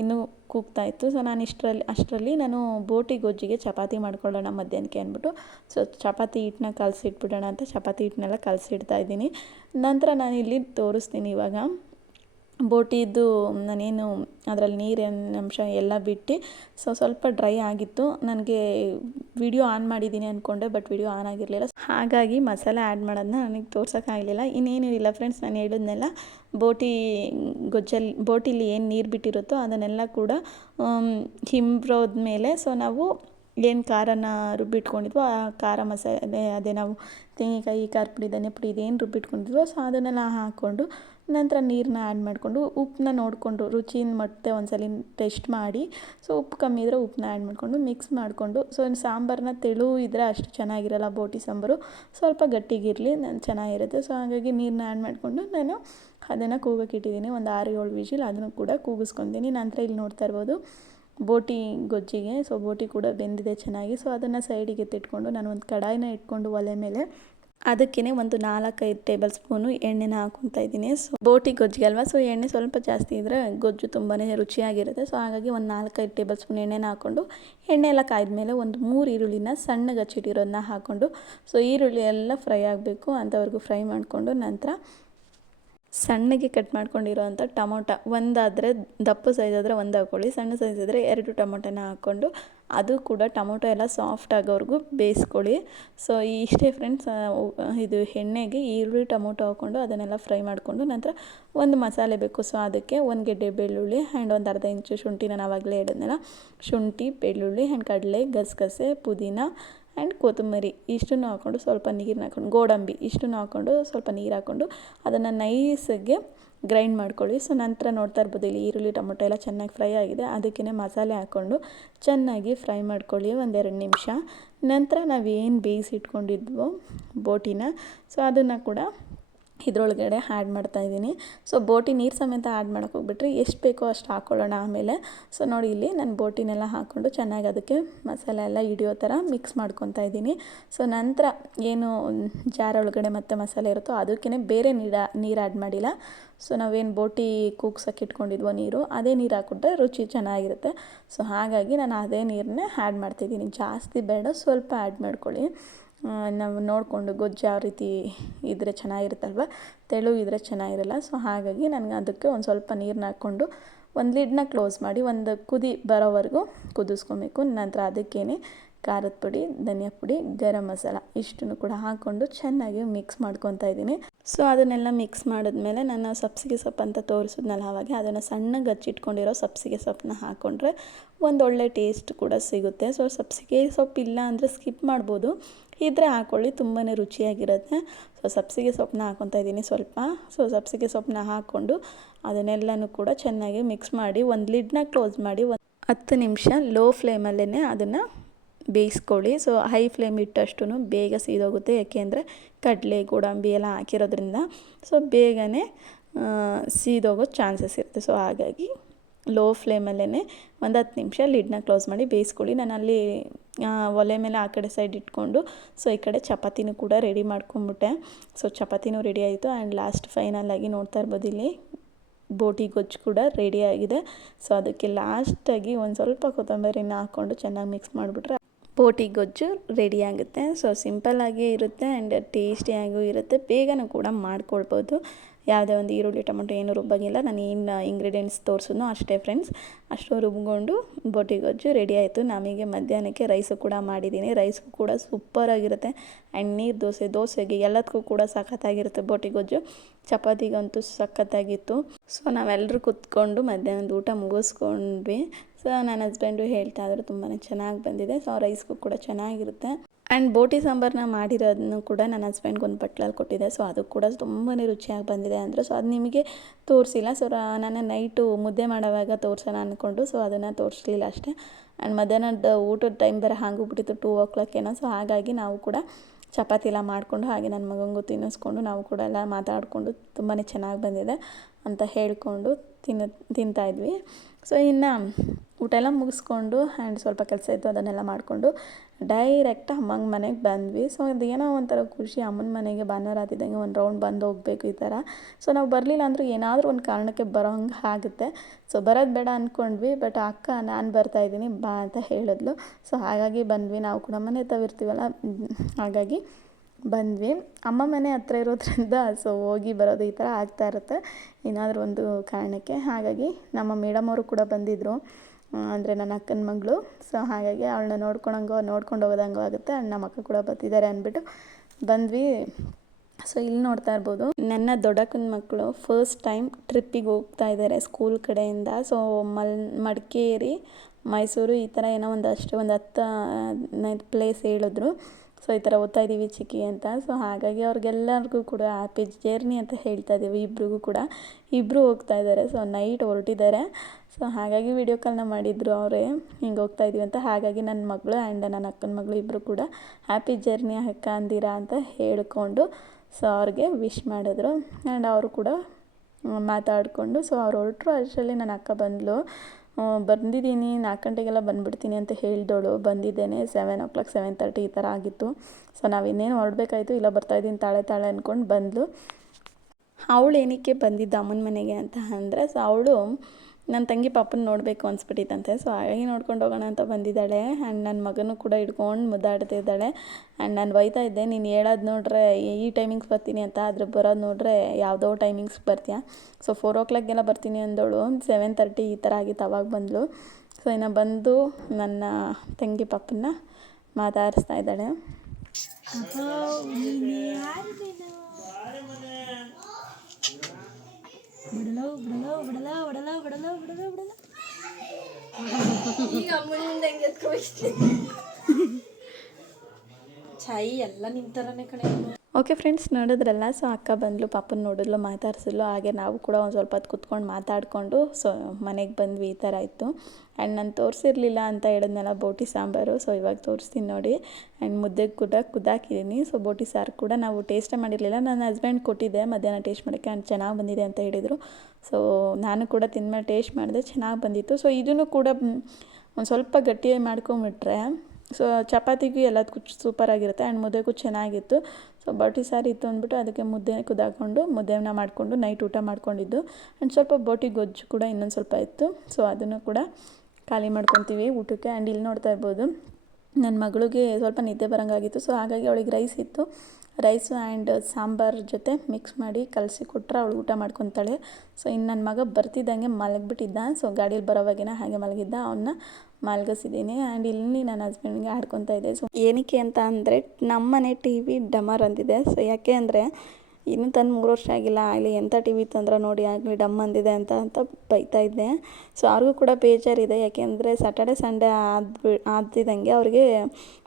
ಇನ್ನೂ ಕೂಗ್ತಾಯಿತ್ತು ಸೊ ನಾನು ಇಷ್ಟರಲ್ಲಿ, ಅಷ್ಟರಲ್ಲಿ ನಾನು ಬೋಟಿ ಗೊಜ್ಜಿಗೆ ಚಪಾತಿ ಮಾಡ್ಕೊಳ್ಳೋಣ ಮಧ್ಯಾಹ್ನಕ್ಕೆ ಅಂದ್ಬಿಟ್ಟು ಸೊ ಚಪಾತಿ ಹಿಟ್ಟನ್ನ ಕಲಸಿಟ್ಬಿಡೋಣ ಅಂತ ಚಪಾತಿ ಹಿಟ್ಟನ್ನೆಲ್ಲ ಕಲಸಿಡ್ತಾ ಇದ್ದೀನಿ. ನಂತರ ನಾನು ಇಲ್ಲಿ ತೋರಿಸ್ತೀನಿ ಇವಾಗ. ಬೋಟಿದ್ದು ನಾನೇನು ಅದರಲ್ಲಿ ನೀರಿನ ಅಂಶ ಎಲ್ಲ ಬಿಟ್ಟು ಸೊ ಸ್ವಲ್ಪ ಡ್ರೈ ಆಗಿತ್ತು. ನನಗೆ ವಿಡಿಯೋ ಆನ್ ಮಾಡಿದ್ದೀನಿ ಅಂದ್ಕೊಂಡೆ ಬಟ್ ವಿಡಿಯೋ ಆನ್ ಆಗಿರಲಿಲ್ಲ. ಹಾಗಾಗಿ ಮಸಾಲೆ ಆ್ಯಡ್ ಮಾಡೋದನ್ನ ನನಗೆ ತೋರ್ಸೋಕ್ಕಾಗಲಿಲ್ಲ ಇನ್ನೇನು ಇಲ್ಲ ಫ್ರೆಂಡ್ಸ್, ನಾನು ಹೇಳಿದ್ನೆಲ್ಲ ಬೋಟಿ ಗೊಜ್ಜಲ್ಲಿ, ಬೋಟಿಲಿ ಏನು ನೀರು ಬಿಟ್ಟಿರುತ್ತೋ ಅದನ್ನೆಲ್ಲ ಕೂಡ ಹಿಂಬ್ರೋದ ಮೇಲೆ. ಸೊ ನಾವು ಏನು ಖಾರನ ರುಬ್ಬಿಟ್ಕೊಂಡಿದ್ವೋ ಆ ಖಾರ ಮಸಾಲೆ, ಅದೇ ನಾವು ತೆಂಗಿನಕಾಯಿ ಖಾರ ಪುಡಿ ಧನಿಯಾ ಪುಡಿ ಇದೇನು ರುಬ್ಬಿಟ್ಕೊಂಡಿದ್ವೋ, ಸೊ ಅದನ್ನೆಲ್ಲ ಹಾಕ್ಕೊಂಡು ನಂತರ ನೀರನ್ನ ಆ್ಯಡ್ ಮಾಡಿಕೊಂಡು ಉಪ್ಪನ್ನ ನೋಡಿಕೊಂಡು ರುಚಿನ ಮತ್ತೆ ಒಂದ್ಸಲ ಟೆಸ್ಟ್ ಮಾಡಿ. ಸೊ ಉಪ್ಪು ಕಮ್ಮಿ ಇದ್ದರೆ ಉಪ್ಪನ್ನ ಆ್ಯಡ್ ಮಾಡಿಕೊಂಡು ಮಿಕ್ಸ್ ಮಾಡಿಕೊಂಡು. ಸೊ ಸಾಂಬಾರನ್ನ ತೆಳು ಇದ್ದರೆ ಅಷ್ಟು ಚೆನ್ನಾಗಿರಲ್ಲ, ಬೋಟಿ ಸಾಂಬಾರು. ಸ್ವಲ್ಪ ಗಟ್ಟಿಗಿರಲಿ ನಾನು ಚೆನ್ನಾಗಿರುತ್ತೆ. ಸೊ ಹಾಗಾಗಿ ನೀರನ್ನ ಆ್ಯಡ್ ಮಾಡಿಕೊಂಡು ನಾನು ಅದನ್ನು ಕೂಗಕ್ಕೆ ಇಟ್ಟಿದ್ದೀನಿ. ಒಂದು ಆರು ಏಳು ವಿಜಿಲ್ ಅದನ್ನು ಕೂಡ ಕೂಗಿಸ್ಕೊತೀನಿ. ನಂತರ ಇಲ್ಲಿ ನೋಡ್ತಾ ಇರ್ಬೋದು ಬೋಟಿ ಗೊಜ್ಜಿಗೆ. ಸೊ ಬೋಟಿ ಕೂಡ ಬೆಂದಿದೆ ಚೆನ್ನಾಗಿ. ಸೊ ಅದನ್ನು ಸೈಡಿಗೆ ಎತ್ತಿಟ್ಕೊಂಡು ನಾನು ಒಂದು ಕಡಾಯಿನ ಇಟ್ಕೊಂಡು ಒಲೆ ಮೇಲೆ ಅದಕ್ಕೇ ಒಂದು ನಾಲ್ಕೈದು ಟೇಬಲ್ ಸ್ಪೂನು ಎಣ್ಣೆನ ಹಾಕೊತಾ ಇದ್ದೀನಿ. ಸೊ ಬೋಟಿ ಗೊಜ್ಜಿಗೆ ಅಲ್ವಾ? ಸೊ ಎಣ್ಣೆ ಸ್ವಲ್ಪ ಜಾಸ್ತಿ ಇದ್ದರೆ ಗೊಜ್ಜು ತುಂಬಾ ರುಚಿಯಾಗಿರುತ್ತೆ. ಸೊ ಹಾಗಾಗಿ ಒಂದು ನಾಲ್ಕೈದು ಟೇಬಲ್ ಸ್ಪೂನ್ ಎಣ್ಣೆನ ಹಾಕ್ಕೊಂಡು, ಎಣ್ಣೆ ಎಲ್ಲ ಕಾಯ್ದ ಒಂದು ಮೂರು ಈರುಳ್ಳಿನ ಸಣ್ಣಗೆ ಹಚ್ಚಿಟ್ಟಿರೋದನ್ನ ಹಾಕ್ಕೊಂಡು ಸೊ ಈರುಳ್ಳಿ ಎಲ್ಲ ಫ್ರೈ ಆಗಬೇಕು. ಅಂಥವರೆಗೂ ಫ್ರೈ ಮಾಡಿಕೊಂಡು ನಂತರ ಸಣ್ಣಗೆ ಕಟ್ ಮಾಡ್ಕೊಂಡಿರೋ ಅಂಥ ಟೊಮೊಟ ಒಂದಾದರೆ ದಪ್ಪ ಸೈಜ್ ಆದರೆ ಒಂದು ಹಾಕ್ಕೊಳ್ಳಿ ಸಣ್ಣ ಸೈಜ್ ಎರಡು ಟೊಮೊಟೊನ ಹಾಕ್ಕೊಂಡು ಅದು ಕೂಡ ಟೊಮೊಟೊ ಎಲ್ಲ ಸಾಫ್ಟ್ ಆಗೋವರೆಗೂ ಬೇಯಿಸ್ಕೊಳ್ಳಿ. ಸೊ ಇಷ್ಟೇ ಫ್ರೆಂಡ್ಸ್ ಇದು ಎಣ್ಣೆಗೆ ಈರುಳ್ಳಿ, ಟೊಮೊಟೊ ಹಾಕ್ಕೊಂಡು ಅದನ್ನೆಲ್ಲ ಫ್ರೈ ಮಾಡಿಕೊಂಡು ನಂತರ ಒಂದು ಮಸಾಲೆ ಬೇಕು. ಸೊ ಅದಕ್ಕೆ ಒಂದು ಗೆಡ್ಡೆ ಬೆಳ್ಳುಳ್ಳಿ ಆ್ಯಂಡ್ ಒಂದು ಅರ್ಧ ಇಂಚು ಶುಂಠಿನ ನಾವಾಗಲೇ ಇಡೋದನ್ನೆಲ್ಲ ಶುಂಠಿ, ಬೆಳ್ಳುಳ್ಳಿ ಆ್ಯಂಡ್ ಕಡಲೆ, ಗಸಗಸೆ, ಪುದೀನ ಆ್ಯಂಡ್ ಕೊತ್ತಂಬರಿ, ಇಷ್ಟನ್ನು ಹಾಕ್ಕೊಂಡು ಸ್ವಲ್ಪ ನೀರನ್ನ ಹಾಕ್ಕೊಂಡು, ಗೋಡಂಬಿ ಇಷ್ಟನ್ನು ಹಾಕ್ಕೊಂಡು ಸ್ವಲ್ಪ ನೀರು ಹಾಕ್ಕೊಂಡು ಅದನ್ನು ನೈಸಾಗೆ ಗ್ರೈಂಡ್ ಮಾಡ್ಕೊಳ್ಳಿ. ಸೊ ನಂತರ ನೋಡ್ತಾ ಇರ್ಬೋದು ಇಲ್ಲಿ ಈರುಳ್ಳಿ, ಟೊಮೊಟೊ ಎಲ್ಲ ಚೆನ್ನಾಗಿ ಫ್ರೈ ಆಗಿದೆ. ಅದಕ್ಕೇ ಮಸಾಲೆ ಹಾಕ್ಕೊಂಡು ಚೆನ್ನಾಗಿ ಫ್ರೈ ಮಾಡ್ಕೊಳ್ಳಿ ಒಂದೆರಡು ನಿಮಿಷ. ನಂತರ ನಾವೇನು ಬೇಯಿಸಿಟ್ಕೊಂಡಿದ್ವೋ ಬೋಟಿನ ಸೊ ಅದನ್ನು ಕೂಡ ಇದ್ರೊಳಗಡೆ ಆ್ಯಡ್ ಮಾಡ್ತಾಯಿದ್ದೀನಿ ಸೊ ಬೋಟಿ ನೀರು ಸಮೇತ ಆ್ಯಡ್ ಮಾಡೋಕೆ ಹೋಗ್ಬಿಟ್ರಿ ಎಷ್ಟು ಬೇಕೋ ಅಷ್ಟು ಹಾಕ್ಕೊಳ್ಳೋಣ ಆಮೇಲೆ. ಸೊ ನೋಡಿ ಇಲ್ಲಿ ನಾನು ಬೋಟಿನೆಲ್ಲ ಹಾಕ್ಕೊಂಡು ಚೆನ್ನಾಗಿ ಅದಕ್ಕೆ ಮಸಾಲೆ ಎಲ್ಲ ಹಿಡಿಯೋ ಥರ ಮಿಕ್ಸ್ ಮಾಡ್ಕೊತಾ ಇದ್ದೀನಿ. ಸೊ ನಂತರ ಏನು ಜಾರ ಒಳಗಡೆ ಮತ್ತು ಮಸಾಲೆ ಇರುತ್ತೋ ಅದಕ್ಕೇ ಬೇರೆ ನೀರು ನೀರು ಆ್ಯಡ್ ಮಾಡಿಲ್ಲ. ಸೊ ನಾವೇನು ಬೋಟಿ ಕೂಗ್ಸೋಕೆ ಇಟ್ಕೊಂಡಿದ್ವೋ ನೀರು, ಅದೇ ನೀರು ಹಾಕ್ಬಿಟ್ರೆ ರುಚಿ ಚೆನ್ನಾಗಿರುತ್ತೆ. ಸೊ ಹಾಗಾಗಿ ನಾನು ಅದೇ ನೀರನ್ನೇ ಆ್ಯಡ್ ಮಾಡ್ತಿದ್ದೀನಿ. ಜಾಸ್ತಿ ಬೇಡ, ಸ್ವಲ್ಪ ಆ್ಯಡ್ ಮಾಡ್ಕೊಳ್ಳಿ. ನಾವು ನೋಡಿಕೊಂಡು ಗೊಜ್ಜು ಯಾವ ರೀತಿ ಇದ್ದರೆ ಚೆನ್ನಾಗಿರುತ್ತಲ್ವ? ತೆಳು ಇದ್ದರೆ ಚೆನ್ನಾಗಿರಲ್ಲ. ಸೊ ಹಾಗಾಗಿ ನನಗೆ ಅದಕ್ಕೆ ಒಂದು ಸ್ವಲ್ಪ ನೀರನ್ನ ಹಾಕ್ಕೊಂಡು ಒಂದು ಲಿಡ್ನ ಕ್ಲೋಸ್ ಮಾಡಿ ಒಂದು ಕುದಿ ಬರೋವರೆಗೂ ಕುದಿಸ್ಕೊಬೇಕು. ನಂತರ ಅದಕ್ಕೇ ಖಾರದ ಪುಡಿ, ಧನಿಯಾ ಪುಡಿ, ಗರಂ ಮಸಾಲ ಇಷ್ಟನ್ನು ಕೂಡ ಹಾಕ್ಕೊಂಡು ಚೆನ್ನಾಗಿ ಮಿಕ್ಸ್ ಮಾಡ್ಕೊತಾ ಇದ್ದೀನಿ. ಸೊ ಅದನ್ನೆಲ್ಲ ಮಿಕ್ಸ್ ಮಾಡಿದ್ಮೇಲೆ ನಾನು ಸಬ್ಸಿಗೆ ಸೊಪ್ಪು ಅಂತ ತೋರಿಸಿದ್ನಲ್ಲ ಅವಾಗ ಅದನ್ನು ಸಣ್ಣಗೆ ಹಚ್ಚಿಟ್ಕೊಂಡಿರೋ ಸಬ್ಸಿಗೆ ಸೊಪ್ಪನ್ನ ಹಾಕ್ಕೊಂಡ್ರೆ ಒಂದು ಒಳ್ಳೆ ಟೇಸ್ಟ್ ಕೂಡ ಸಿಗುತ್ತೆ. ಸೊ ಸಬ್ಸಿಗೆ ಸೊಪ್ಪು ಇಲ್ಲ ಅಂದರೆ ಸ್ಕಿಪ್ ಮಾಡ್ಬೋದು. ಇದ್ರೆ ಹಾಕ್ಕೊಳ್ಳಿ ತುಂಬಾ ರುಚಿಯಾಗಿರುತ್ತೆ. ಸೊ ಸಬ್ಸಿಗೆ ಸೊಪ್ಪನ್ನ ಹಾಕೊತಾ ಇದ್ದೀನಿ ಸ್ವಲ್ಪ. ಸೊ ಸಬ್ಸಿಗೆ ಸೊಪ್ಪನ್ನ ಹಾಕ್ಕೊಂಡು ಅದನ್ನೆಲ್ಲನೂ ಕೂಡ ಚೆನ್ನಾಗಿ ಮಿಕ್ಸ್ ಮಾಡಿ ಒಂದು ಲಿಡ್ನ ಕ್ಲೋಸ್ ಮಾಡಿ ಒಂದು ಹತ್ತು ನಿಮಿಷ ಲೋ ಫ್ಲೇಮಲ್ಲೇ ಅದನ್ನು ಬೇಯಿಸ್ಕೊಳ್ಳಿ. ಸೊ ಹೈ ಫ್ಲೇಮ್ ಇಟ್ಟಷ್ಟು ಬೇಗ ಸೀದೋಗುತ್ತೆ. ಯಾಕೆಂದರೆ ಕಡಲೆ, ಗೋಡಂಬಿ ಎಲ್ಲ ಹಾಕಿರೋದ್ರಿಂದ. ಸೊ ಬೇಗನೆ ಸೀದೋಗೋ ಚಾನ್ಸಸ್ ಇರುತ್ತೆ. ಸೊ ಹಾಗಾಗಿ ಲೋ ಫ್ಲೇಮಲ್ಲೇ ಒಂದು ಹತ್ತು ನಿಮಿಷ ಲಿಡ್ನ ಕ್ಲೋಸ್ ಮಾಡಿ ಬೇಯಿಸ್ಕೊಳ್ಳಿ. ನಾನು ಅಲ್ಲಿ ಒಲೆ ಮೇಲೆ ಆ ಕಡೆ ಸೈಡ್ ಇಟ್ಕೊಂಡು ಸೊ ಈ ಕಡೆ ಚಪಾತಿನೂ ಕೂಡ ರೆಡಿ ಮಾಡ್ಕೊಂಬಿಟ್ಟೆ. ಸೊ ಚಪಾತಿನೂ ರೆಡಿ ಆಯಿತು. ಆ್ಯಂಡ್ ಲಾಸ್ಟ್ ಫೈನಲಾಗಿ ನೋಡ್ತಾ ಇರ್ಬೋದು ಇಲ್ಲಿ. ಬೋಟಿ ಗೊಜ್ಜು ಕೂಡ ರೆಡಿ ಆಗಿದೆ. ಸೊ ಅದಕ್ಕೆ ಲಾಸ್ಟಾಗಿ ಒಂದು ಸ್ವಲ್ಪ ಕೊತ್ತಂಬರಿನ ಹಾಕ್ಕೊಂಡು ಚೆನ್ನಾಗಿ ಮಿಕ್ಸ್ ಮಾಡಿಬಿಟ್ರೆ ಬೋಟಿ ಗೊಜ್ಜು ರೆಡಿ ಆಗುತ್ತೆ. ಸೊ ಸಿಂಪಲ್ಲಾಗೇ ಇರುತ್ತೆ ಆ್ಯಂಡ್ ಟೇಸ್ಟಿಯಾಗೂ ಇರುತ್ತೆ. ಬೇಗನೂ ಕೂಡ ಮಾಡ್ಕೊಳ್ಬೋದು. ಯಾವುದೇ ಒಂದು ಈರುಳ್ಳಿ, ಟೊಮೊಟೊ ಏನು ರುಬ್ಬಂಗಿಲ್ಲ ನಾನು ಏನು ಇಂಗ್ರೀಡಿಯೆಂಟ್ಸ್ ತೋರಿಸಿದ್ನೋ ಅಷ್ಟೇ ಫ್ರೆಂಡ್ಸ್ ಅಷ್ಟು ರುಬ್ಕೊಂಡು ಬೋಟಿ ಗೊಜ್ಜು ರೆಡಿ ಆಯಿತು. ನಮಗೆ ಮಧ್ಯಾಹ್ನಕ್ಕೆ ರೈಸು ಕೂಡ ಮಾಡಿದ್ದೀನಿ ರೈಸು ಕೂಡ ಸೂಪರಾಗಿರುತ್ತೆ ಆ್ಯಂಡ್ ನೀರು, ದೋಸೆ, ದೋಸೆಗೆ ಎಲ್ಲದಕ್ಕೂ ಕೂಡ ಸಖತ್ತಾಗಿರುತ್ತೆ ಬೋಟಿ ಗೊಜ್ಜು. ಚಪಾತಿಗಂತೂ ಸಖತ್ತಾಗಿತ್ತು. ಸೊ ನಾವೆಲ್ಲರೂ ಕುತ್ಕೊಂಡು ಮಧ್ಯಾಹ್ನದ ಊಟ ಮುಗಿಸ್ಕೊಂಡ್ವಿ. ಸೊ ನನ್ನ ಹಸ್ಬೆಂಡು ಹೇಳ್ತಾ ಇದ್ರು ತುಂಬಾ ಚೆನ್ನಾಗಿ ಬಂದಿದೆ, ಸೊ ರೈಸ್ಗೂ ಕೂಡ ಚೆನ್ನಾಗಿರುತ್ತೆ. ಆ್ಯಂಡ್ ಬೋಟಿ ಸಾಂಬಾರನ್ನ ಮಾಡಿರೋದನ್ನು ಕೂಡ ನನ್ನ ಹಸ್ಬೆಂಡ್ಗೆ ಒಂದು ಬಟ್ಲಲ್ಲಿ ಕೊಟ್ಟಿದ್ದೆ, ಸೊ ಅದು ಕೂಡ ತುಂಬಾ ರುಚಿಯಾಗಿ ಬಂದಿದೆ ಅಂದರು, ಸೊ ಅದು ನಿಮಗೆ ತೋರಿಸಿಲ್ಲ. ಸೊ ನಾನು ನೈಟು ಮುದ್ದೆ ಮಾಡೋವಾಗ ತೋರಿಸೋಣ ಅಂದ್ಕೊಂಡು ಸೊ ಅದನ್ನು ತೋರಿಸ್ಲಿಲ್ಲ ಅಷ್ಟೇ. ಆ್ಯಂಡ್ ಮಧ್ಯಾಹ್ನದ ಊಟದ ಟೈಮ್ ಬೇರೆ ಹಾಗೋಗ್ಬಿಟ್ಟಿತ್ತು ಟೂ ಓ ಕ್ಲಾಕ್ ಏನೋ, ಸೊ ಹಾಗಾಗಿ ನಾವು ಕೂಡ ಚಪಾತಿ ಎಲ್ಲ ಮಾಡಿಕೊಂಡು, ಹಾಗೆ ನನ್ನ ಮಗನಿಗೂ ತಿನ್ನಿಸ್ಕೊಂಡು ನಾವು ಕೂಡ ಎಲ್ಲ ಮಾತಾಡಿಕೊಂಡು ತುಂಬಾ ಚೆನ್ನಾಗಿ ಬಂದಿದೆ ಅಂತ ಹೇಳಿಕೊಂಡು ತಿನ್ನ ತಿಂತಾಯಿದ್ವಿ ಸೊ ಇನ್ನು ಊಟ ಎಲ್ಲ ಮುಗಿಸ್ಕೊಂಡು ಆ್ಯಂಡ್ ಸ್ವಲ್ಪ ಕೆಲಸ ಇತ್ತು ಅದನ್ನೆಲ್ಲ ಮಾಡಿಕೊಂಡು ಡೈರೆಕ್ಟ್ ಅಮ್ಮಂಗೆ ಮನೆಗೆ ಬಂದ್ವಿ. ಸೊ ಅದು ಏನೋ ಒಂಥರ ಖುಷಿ. ಅಮ್ಮನ ಮನೆಗೆ ಭಾನುವಾರ ಆತಿದ್ದಂಗೆ ಒಂದು ರೌಂಡ್ ಬಂದು ಹೋಗಬೇಕು ಈ ಥರ ಸೊ ನಾವು ಬರಲಿಲ್ಲ ಅಂದರೂ ಏನಾದರೂ ಒಂದು ಕಾರಣಕ್ಕೆ ಬರೋ ಹಂಗೆ ಆಗುತ್ತೆ. ಸೊ ಬರೋದು ಬೇಡ ಅಂದ್ಕೊಂಡ್ವಿ ಬಟ್ ಅಕ್ಕ ನಾನು ಬರ್ತಾಯಿದ್ದೀನಿ ಬಾ ಅಂತ ಹೇಳಿದ್ಲು. ಸೊ ಹಾಗಾಗಿ ಬಂದ್ವಿ. ನಾವು ಕೂಡ ಮನೆ ತಾವಿರ್ತೀವಲ್ಲ ಹಾಗಾಗಿ ಬಂದ್ವಿ. ಅಮ್ಮ ಮನೆ ಹತ್ರ ಇರೋದ್ರಿಂದ ಸೊ ಹೋಗಿ ಬರೋದು ಈ ಥರ ಆಗ್ತಾ ಇರುತ್ತೆ. ಏನಾದರೂ ಒಂದು ಕಾರಣಕ್ಕೆ. ಹಾಗಾಗಿ ನಮ್ಮ ಮೇಡಮ್ ಅವರು ಕೂಡ ಬಂದಿದ್ದರು ಅಂದರೆ ನನ್ನ ಅಕ್ಕನ ಮಗಳು. ಸೊ ಹಾಗಾಗಿ ಅವಳನ್ನ ನೋಡ್ಕೊಳಂಗೋ, ನೋಡ್ಕೊಂಡು ಹೋಗೋದಂಗೋ ಆಗುತ್ತೆ. ಅಣ್ಣ ನಮ್ಮ ಅಕ್ಕ ಕೂಡ ಬರ್ತಿದ್ದಾರೆ ಅಂದ್ಬಿಟ್ಟು ಬಂದ್ವಿ. ಸೊ ಇಲ್ಲಿ ನೋಡ್ತಾ ಇರ್ಬೋದು. ನನ್ನ ದೊಡ್ಡಕ್ಕನ ಮಕ್ಕಳು ಫಸ್ಟ್ ಟೈಮ್ ಟ್ರಿಪ್ಪಿಗೆ ಹೋಗ್ತಾ ಇದ್ದಾರೆ ಸ್ಕೂಲ್ ಕಡೆಯಿಂದ. ಸೊ ಮಲ್, ಮಡಿಕೇರಿ, ಮೈಸೂರು ಈ ಥರ ಏನೋ ಒಂದು ಅಷ್ಟೇ ಒಂದು ಹತ್ತು ಪ್ಲೇಸ್ ಹೇಳಿದ್ರು. ಸೊ ಈ ಥರ ಓದ್ತಾ ಇದ್ದೀವಿ ಚಿಕ್ಕಿ ಅಂತ. ಸೊ ಹಾಗಾಗಿ ಅವ್ರಿಗೆಲ್ಲರಿಗೂ ಕೂಡ ಹ್ಯಾಪಿ ಜರ್ನಿ ಅಂತ ಹೇಳ್ತಾ ಇದ್ದೀವಿ, ಇಬ್ರಿಗೂ ಕೂಡ. ಇಬ್ಬರು ಹೋಗ್ತಾ ಇದ್ದಾರೆ, ಸೊ ನೈಟ್ ಹೊರಟಿದ್ದಾರೆ. ಸೊ ಹಾಗಾಗಿ ವಿಡಿಯೋ ಕಾಲ್ನ ಮಾಡಿದ್ರು ಅವರೇ. ಹಿಂಗೆ ಹೋಗ್ತಾ ಇದ್ದೀವಿ ಅಂತ. ಹಾಗಾಗಿ ನನ್ನ ಮಗಳು ಆ್ಯಂಡ್ ನನ್ನ ಅಕ್ಕನ ಮಗಳು ಇಬ್ಬರು ಕೂಡ ಹ್ಯಾಪಿ ಜರ್ನಿ ಅಕ್ಕ ಅಂದಿರಾ ಅಂತ ಹೇಳಿಕೊಂಡು ಸೊ ಅವ್ರಿಗೆ ವಿಶ್ ಮಾಡಿದ್ರು. ಆ್ಯಂಡ್ ಅವರು ಕೂಡ ಮಾತಾಡಿಕೊಂಡು, ಸೊ ಅವ್ರು ಹೊರಟರು. ಅಷ್ಟರಲ್ಲಿ ನನ್ನ ಅಕ್ಕ ಬಂದಳು ಬಂದಿದ್ದೀನಿ, ನಾಲ್ಕು ಗಂಟೆಗೆಲ್ಲ ಬಂದುಬಿಡ್ತೀನಿ ಅಂತ ಹೇಳಿದವಳು ಬಂದಿದ್ದೇನೆ seven o'clock seven thirty ಈ ಥರ ಆಗಿತ್ತು. ಸೊ ನಾವು ಇನ್ನೇನು ಹೊರಡ್ಬೇಕಾಯ್ತು, ಇಲ್ಲ ಬರ್ತಾಯಿದ್ದೀನಿ ತಾಳೆ ತಾಳೆ ಅಂದ್ಕೊಂಡು ಬಂದಳು ಅವಳು ಏನಕ್ಕೆ ಬಂದಿದ್ದ ಅಮ್ಮನ ಮನೆಗೆ ಅಂತ ಅಂದರೆ ಸೊ ಅವಳು ನನ್ನ ತಂಗಿ ಪಾಪನ ನೋಡಬೇಕು ಅನ್ಸ್ಬಿಟ್ಟಿತ್ತಂತೆ. ಸೊ ಹಾಗಾಗಿ ನೋಡ್ಕೊಂಡು ಹೋಗೋಣ ಅಂತ ಬಂದಿದ್ದಾಳೆ. ಆ್ಯಂಡ್ ನನ್ನ ಮಗನೂ ಕೂಡ ಹಿಡ್ಕೊಂಡು ಮುದ್ದಾಡ್ತಿದ್ದಾಳೆ ಆ್ಯಂಡ್ ನಾನು ಬೈತಾ ಇದ್ದೆ, ನೀನು ಹೇಳೋದು ನೋಡ್ರೆ ಈ ಟೈಮಿಂಗ್ಸ್ ಬರ್ತೀನಿ ಅಂತ, ಆದರೆ ಬರೋದು ನೋಡ್ರೆ ಯಾವುದೋ ಟೈಮಿಂಗ್ಸ್ ಬರ್ತೀಯಾ? ಸೊ ಫೋರ್ ಓ ಕ್ಲಾಕ್ಗೆಲ್ಲ ಬರ್ತೀನಿ ಅಂದೋಳು. ಸೆವೆನ್ ತರ್ಟಿ ಈ ಥರ ಆಗಿತ್ತು ಅವಾಗ ಬಂದಳು ಸೊ ಇನ್ನು ಬಂದು ನನ್ನ ತಂಗಿ ಪಾಪನ್ನ ಮಾತಾಡಿಸ್ತಾ ಇದ್ದಾಳೆ. ಈಗ ಛಾಯಿ ಎಲ್ಲ ನಿಮ್ಮ ಥರನೇ ಕಣೆ. ಓಕೆ ಫ್ರೆಂಡ್ಸ್ ನೋಡಿದ್ರಲ್ಲ? ಸೊ ಅಕ್ಕ ಬಂದ್ಲು ಪಾಪನ ನೋಡಿದ್ಲು ಮಾತಾಡ್ಸಿದ್ಲು ಹಾಗೆ ನಾವು ಕೂಡ ಒಂದು ಸ್ವಲ್ಪ ಹೊತ್ತು ಕುತ್ಕೊಂಡು ಮಾತಾಡಿಕೊಂಡು ಸೊ ಮನೆಗೆ ಬಂದ್ವಿ ಈ ಥರ ಇತ್ತು. ಆ್ಯಂಡ್ ನಾನು ತೋರಿಸಿರ್ಲಿಲ್ಲ ಅಂತ ಹೇಳಿದ್ನಲ್ಲ ಬೋಟಿ ಸಾಂಬಾರು ಸೊ ಇವಾಗ ತೋರಿಸ್ತೀನಿ ನೋಡಿ. ಆ್ಯಂಡ್ ಮುದ್ದೆ ಕೂಡ ಕುದಾಕಿದ್ದೀನಿ ಸೊ ಬೋಟಿ ಸಾರು ಕೂಡ ನಾವು ಟೇಸ್ಟೇ ಮಾಡಿರಲಿಲ್ಲ. ನನ್ನ ಹಸ್ಬೆಂಡ್ ಕೊಟ್ಟಿದ್ದೆ ಮಧ್ಯಾಹ್ನ ಟೇಸ್ಟ್ ಮಾಡೋಕ್ಕೆ ಆ್ಯಂಡ್ ಚೆನ್ನಾಗಿ ಬಂದಿದೆ ಅಂತ ಹೇಳಿದರು. ಸೊ ನಾನು ಕೂಡ ತಿಂದ್ಮೇಲೆ ಟೇಸ್ಟ್ ಮಾಡಿದೆ ಚೆನ್ನಾಗಿ ಬಂದಿತ್ತು. ಸೊ ಇದನ್ನು ಕೂಡ ಒಂದು ಸ್ವಲ್ಪ ಗಟ್ಟಿಯಾಗಿ ಮಾಡ್ಕೊಂಬಿಟ್ರೆ ಸೊ ಚಪಾತಿಗೂ ಎಲ್ಲದಕ್ಕೂ ಸೂಪರಾಗಿರುತ್ತೆ ಆ್ಯಂಡ್ ಮುದ್ದೆಗೂ ಚೆನ್ನಾಗಿತ್ತು. ಸೊ ಬೋಟಿ ಸಾರಿ ಇತ್ತು ಅಂದ್ಬಿಟ್ಟು ಅದಕ್ಕೆ ಮುದ್ದೆ ಕುದಾಕೊಂಡು ಮುದ್ದೆನ ಮಾಡಿಕೊಂಡು ನೈಟ್ ಊಟ ಮಾಡ್ಕೊಂಡಿದ್ದು. ಆ್ಯಂಡ್ ಸ್ವಲ್ಪ ಬೋಟಿ ಗೊಜ್ಜು ಕೂಡ ಇನ್ನೊಂದು ಸ್ವಲ್ಪ ಇತ್ತು. ಸೊ ಅದನ್ನು ಕೂಡ ಖಾಲಿ ಮಾಡ್ಕೊತೀವಿ ಊಟಕ್ಕೆ. ಆ್ಯಂಡ್ ಇಲ್ಲಿ ನೋಡ್ತಾ ಇರ್ಬೋದು ನನ್ನ ಮಗಳಿಗೆ ಸ್ವಲ್ಪ ನಿದ್ದೆ ಬರೋಂಗಾಗಿತ್ತು. ಸೊ ಹಾಗಾಗಿ ಅವಳಿಗೆ ರೈಸ್ ಇತ್ತು. ರೈಸು ಆ್ಯಂಡ್ ಸಾಂಬಾರ್ ಜೊತೆ ಮಿಕ್ಸ್ ಮಾಡಿ ಕಲಸಿ ಕೊಟ್ಟರೆ ಅವಳು ಊಟ ಮಾಡ್ಕೊತಾಳೆ. ಸೊ, ಇನ್ನು ನನ್ನ ಮಗ ಬರ್ತಿದ್ದಂಗೆ ಮಲಗಿಬಿಟ್ಟಿದ್ದ. ಸೊ, ಗಾಡೀಲಿ ಬರೋವಾಗಿನ ಹಾಗೆ ಮಲಗಿದ್ದ. ಅವನ್ನ ಮಲಗಿಸಿದ್ದೀನಿ. ಆ್ಯಂಡ್ ಇಲ್ಲಿ ನನ್ನ ಹಸ್ಬೆಂಡ್ಗೆ ಆಡ್ಕೊತಾ ಇದೆ ಸೊ, ಏನಕ್ಕೆ ಅಂತ ಅಂದರೆ, ನಮ್ಮನೆ ಟಿ ವಿ ಡಮರ್ ಅಂದಿದೆ ಸೊ, ಯಾಕೆ ಅಂದರೆ ಇನ್ನೂ ತಂದು ಮೂರು ವರ್ಷ ಆಗಿಲ್ಲ, ಆಗಲಿ ಎಂಥ ಟಿ ವಿ ತಂದ್ರೆ ನೋಡಿ ಆಗಲಿ ಡಮ್ ಅಂದಿದೆ ಅಂತ ಅಂತ ಬೈತಾ ಇದ್ದೆ. ಸೊ ಅವ್ರಿಗೂ ಕೂಡ ಬೇಜಾರಿದೆ ಯಾಕೆಂದರೆ ಸ್ಯಾಟರ್ಡೆ ಸಂಡೇ ಆದ್ಬಿ ಆಗ್ತಿದ್ದಂಗೆ ಅವ್ರಿಗೆ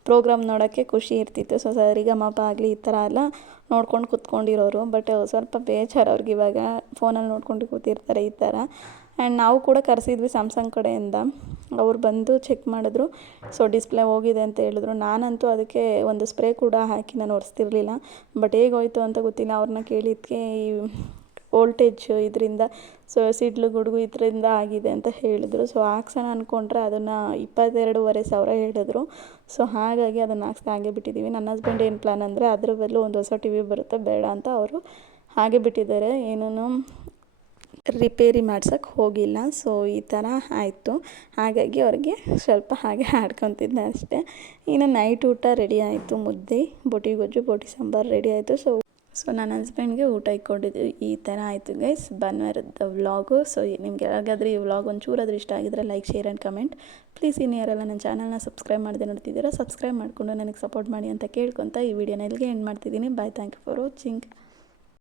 ಪ್ರೋಗ್ರಾಮ್ ನೋಡೋಕ್ಕೆ ಖುಷಿ ಇರ್ತಿತ್ತು. ಸೊ ಸರಿಗಮಪ ಆಗಲಿ ಈ ಥರ ಎಲ್ಲ ನೋಡ್ಕೊಂಡು ಕೂತ್ಕೊಂಡಿರೋರು. ಬಟ್ ಸ್ವಲ್ಪ ಬೇಜಾರು ಅವ್ರಿಗೆ ಇವಾಗ. ಫೋನಲ್ಲಿ ನೋಡ್ಕೊಂಡು ಕೂತಿರ್ತಾರೆ ಈ ಥರ. ಆ್ಯಂಡ್ ನಾವು ಕೂಡ ಕರೆಸಿದ್ವಿ ಸ್ಯಾಮ್ಸಂಗ್ ಕಡೆಯಿಂದ. ಅವ್ರು ಬಂದು ಚೆಕ್ ಮಾಡಿದ್ರು. ಸೊ ಡಿಸ್ಪ್ಲೇ ಹೋಗಿದೆ ಅಂತ ಹೇಳಿದ್ರು. ನಾನಂತೂ ಅದಕ್ಕೆ ಒಂದು ಸ್ಪ್ರೇ ಕೂಡ ಹಾಕಿ ನಾನು ಒರೆಸ್ತಿರ್ಲಿಲ್ಲ. ಬಟ್ ಹೇಗೋಯ್ತು ಅಂತ ಗೊತ್ತಿಲ್ಲ. ಅವ್ರನ್ನ ಈ ವೋಲ್ಟೇಜ್ ಇದರಿಂದ ಸೊ ಸಿಡ್ಲು ಗುಡುಗು ಇದರಿಂದ ಆಗಿದೆ ಅಂತ ಹೇಳಿದ್ರು. ಸೊ ಹಾಕ್ಸೋಣ ಅಂದ್ಕೊಂಡ್ರೆ ಅದನ್ನು ಇಪ್ಪತ್ತೆರಡೂವರೆ ಸಾವಿರ ಹೇಳಿದ್ರು. ಸೊ ಹಾಗಾಗಿ ಅದನ್ನು ಹಾಕ್ಸ್ದೆ ಹಾಗೆ ಬಿಟ್ಟಿದ್ದೀವಿ ನನ್ನ ಹಸ್ಬೆಂಡ್ ಏನು ಪ್ಲ್ಯಾನ್ ಅಂದರೆ ಅದ್ರ ಬದಲು ಒಂದು ಹೊಸ ಟಿ ವಿ ಬರುತ್ತೆ, ಬೇಡ ಅಂತ ಅವರು ಹಾಗೆ ಬಿಟ್ಟಿದ್ದಾರೆ. ಏನೂ ರಿಪೇರಿ ಮಾಡ್ಸೋಕ್ಕೆ ಹೋಗಿಲ್ಲ. ಸೊ ಈ ಥರ ಆಯಿತು. ಹಾಗಾಗಿ ಅವ್ರಿಗೆ ಸ್ವಲ್ಪ ಹಾಗೆ [laughs] ಆಡ್ಕೊತಿದ್ದೆ ಅಷ್ಟೇ. ಇನ್ನು ನೈಟ್ ಊಟ ರೆಡಿ ಆಯಿತು. ಮುದ್ದೆ, ಬೋಟಿ ಗೊಜ್ಜು, ಬೋಟಿ ಸಾಂಬಾರು ರೆಡಿ ಆಯಿತು. ಸೊ ಸೊ ನನ್ನ ಹಸ್ಬೆಂಡ್ಗೆ ಊಟ ಇಟ್ಕೊಂಡಿದ್ದು ಈ ಥರ ಆಯಿತು ಗೈಸ್ ಭಾನುವಾರದ ವ್ಲಾಗು ಸೊ ನಿಮ್ಗೆ ಯಾರಿಗಾದ್ರೂ ಈ ವ್ಲಾಗ್ ಒಂಚೂರಾದ್ರೂ ಇಷ್ಟ ಆಗಿದ್ರೆ like share and comment please ಇನ್ನು ಯಾರೆಲ್ಲ ನನ್ನ ಚಾನಲ್ನ ಸಬ್ಸ್ಕ್ರೈಬ್ ಮಾಡದೆ ನೋಡ್ತಿದ್ದೀರಾ ಸಬ್ಸ್ಕ್ರೈಬ್ ಮಾಡಿಕೊಂಡು ನನಗೆ ಸಪೋರ್ಟ್ ಮಾಡಿ ಅಂತ ಕೇಳ್ಕೊತ ಈ ವಿಡಿಯೋನ ಇಲ್ಲಿಗೆ ಎಂಡ್ ಮಾಡ್ತಿದ್ದೀನಿ. Bye thank you for watching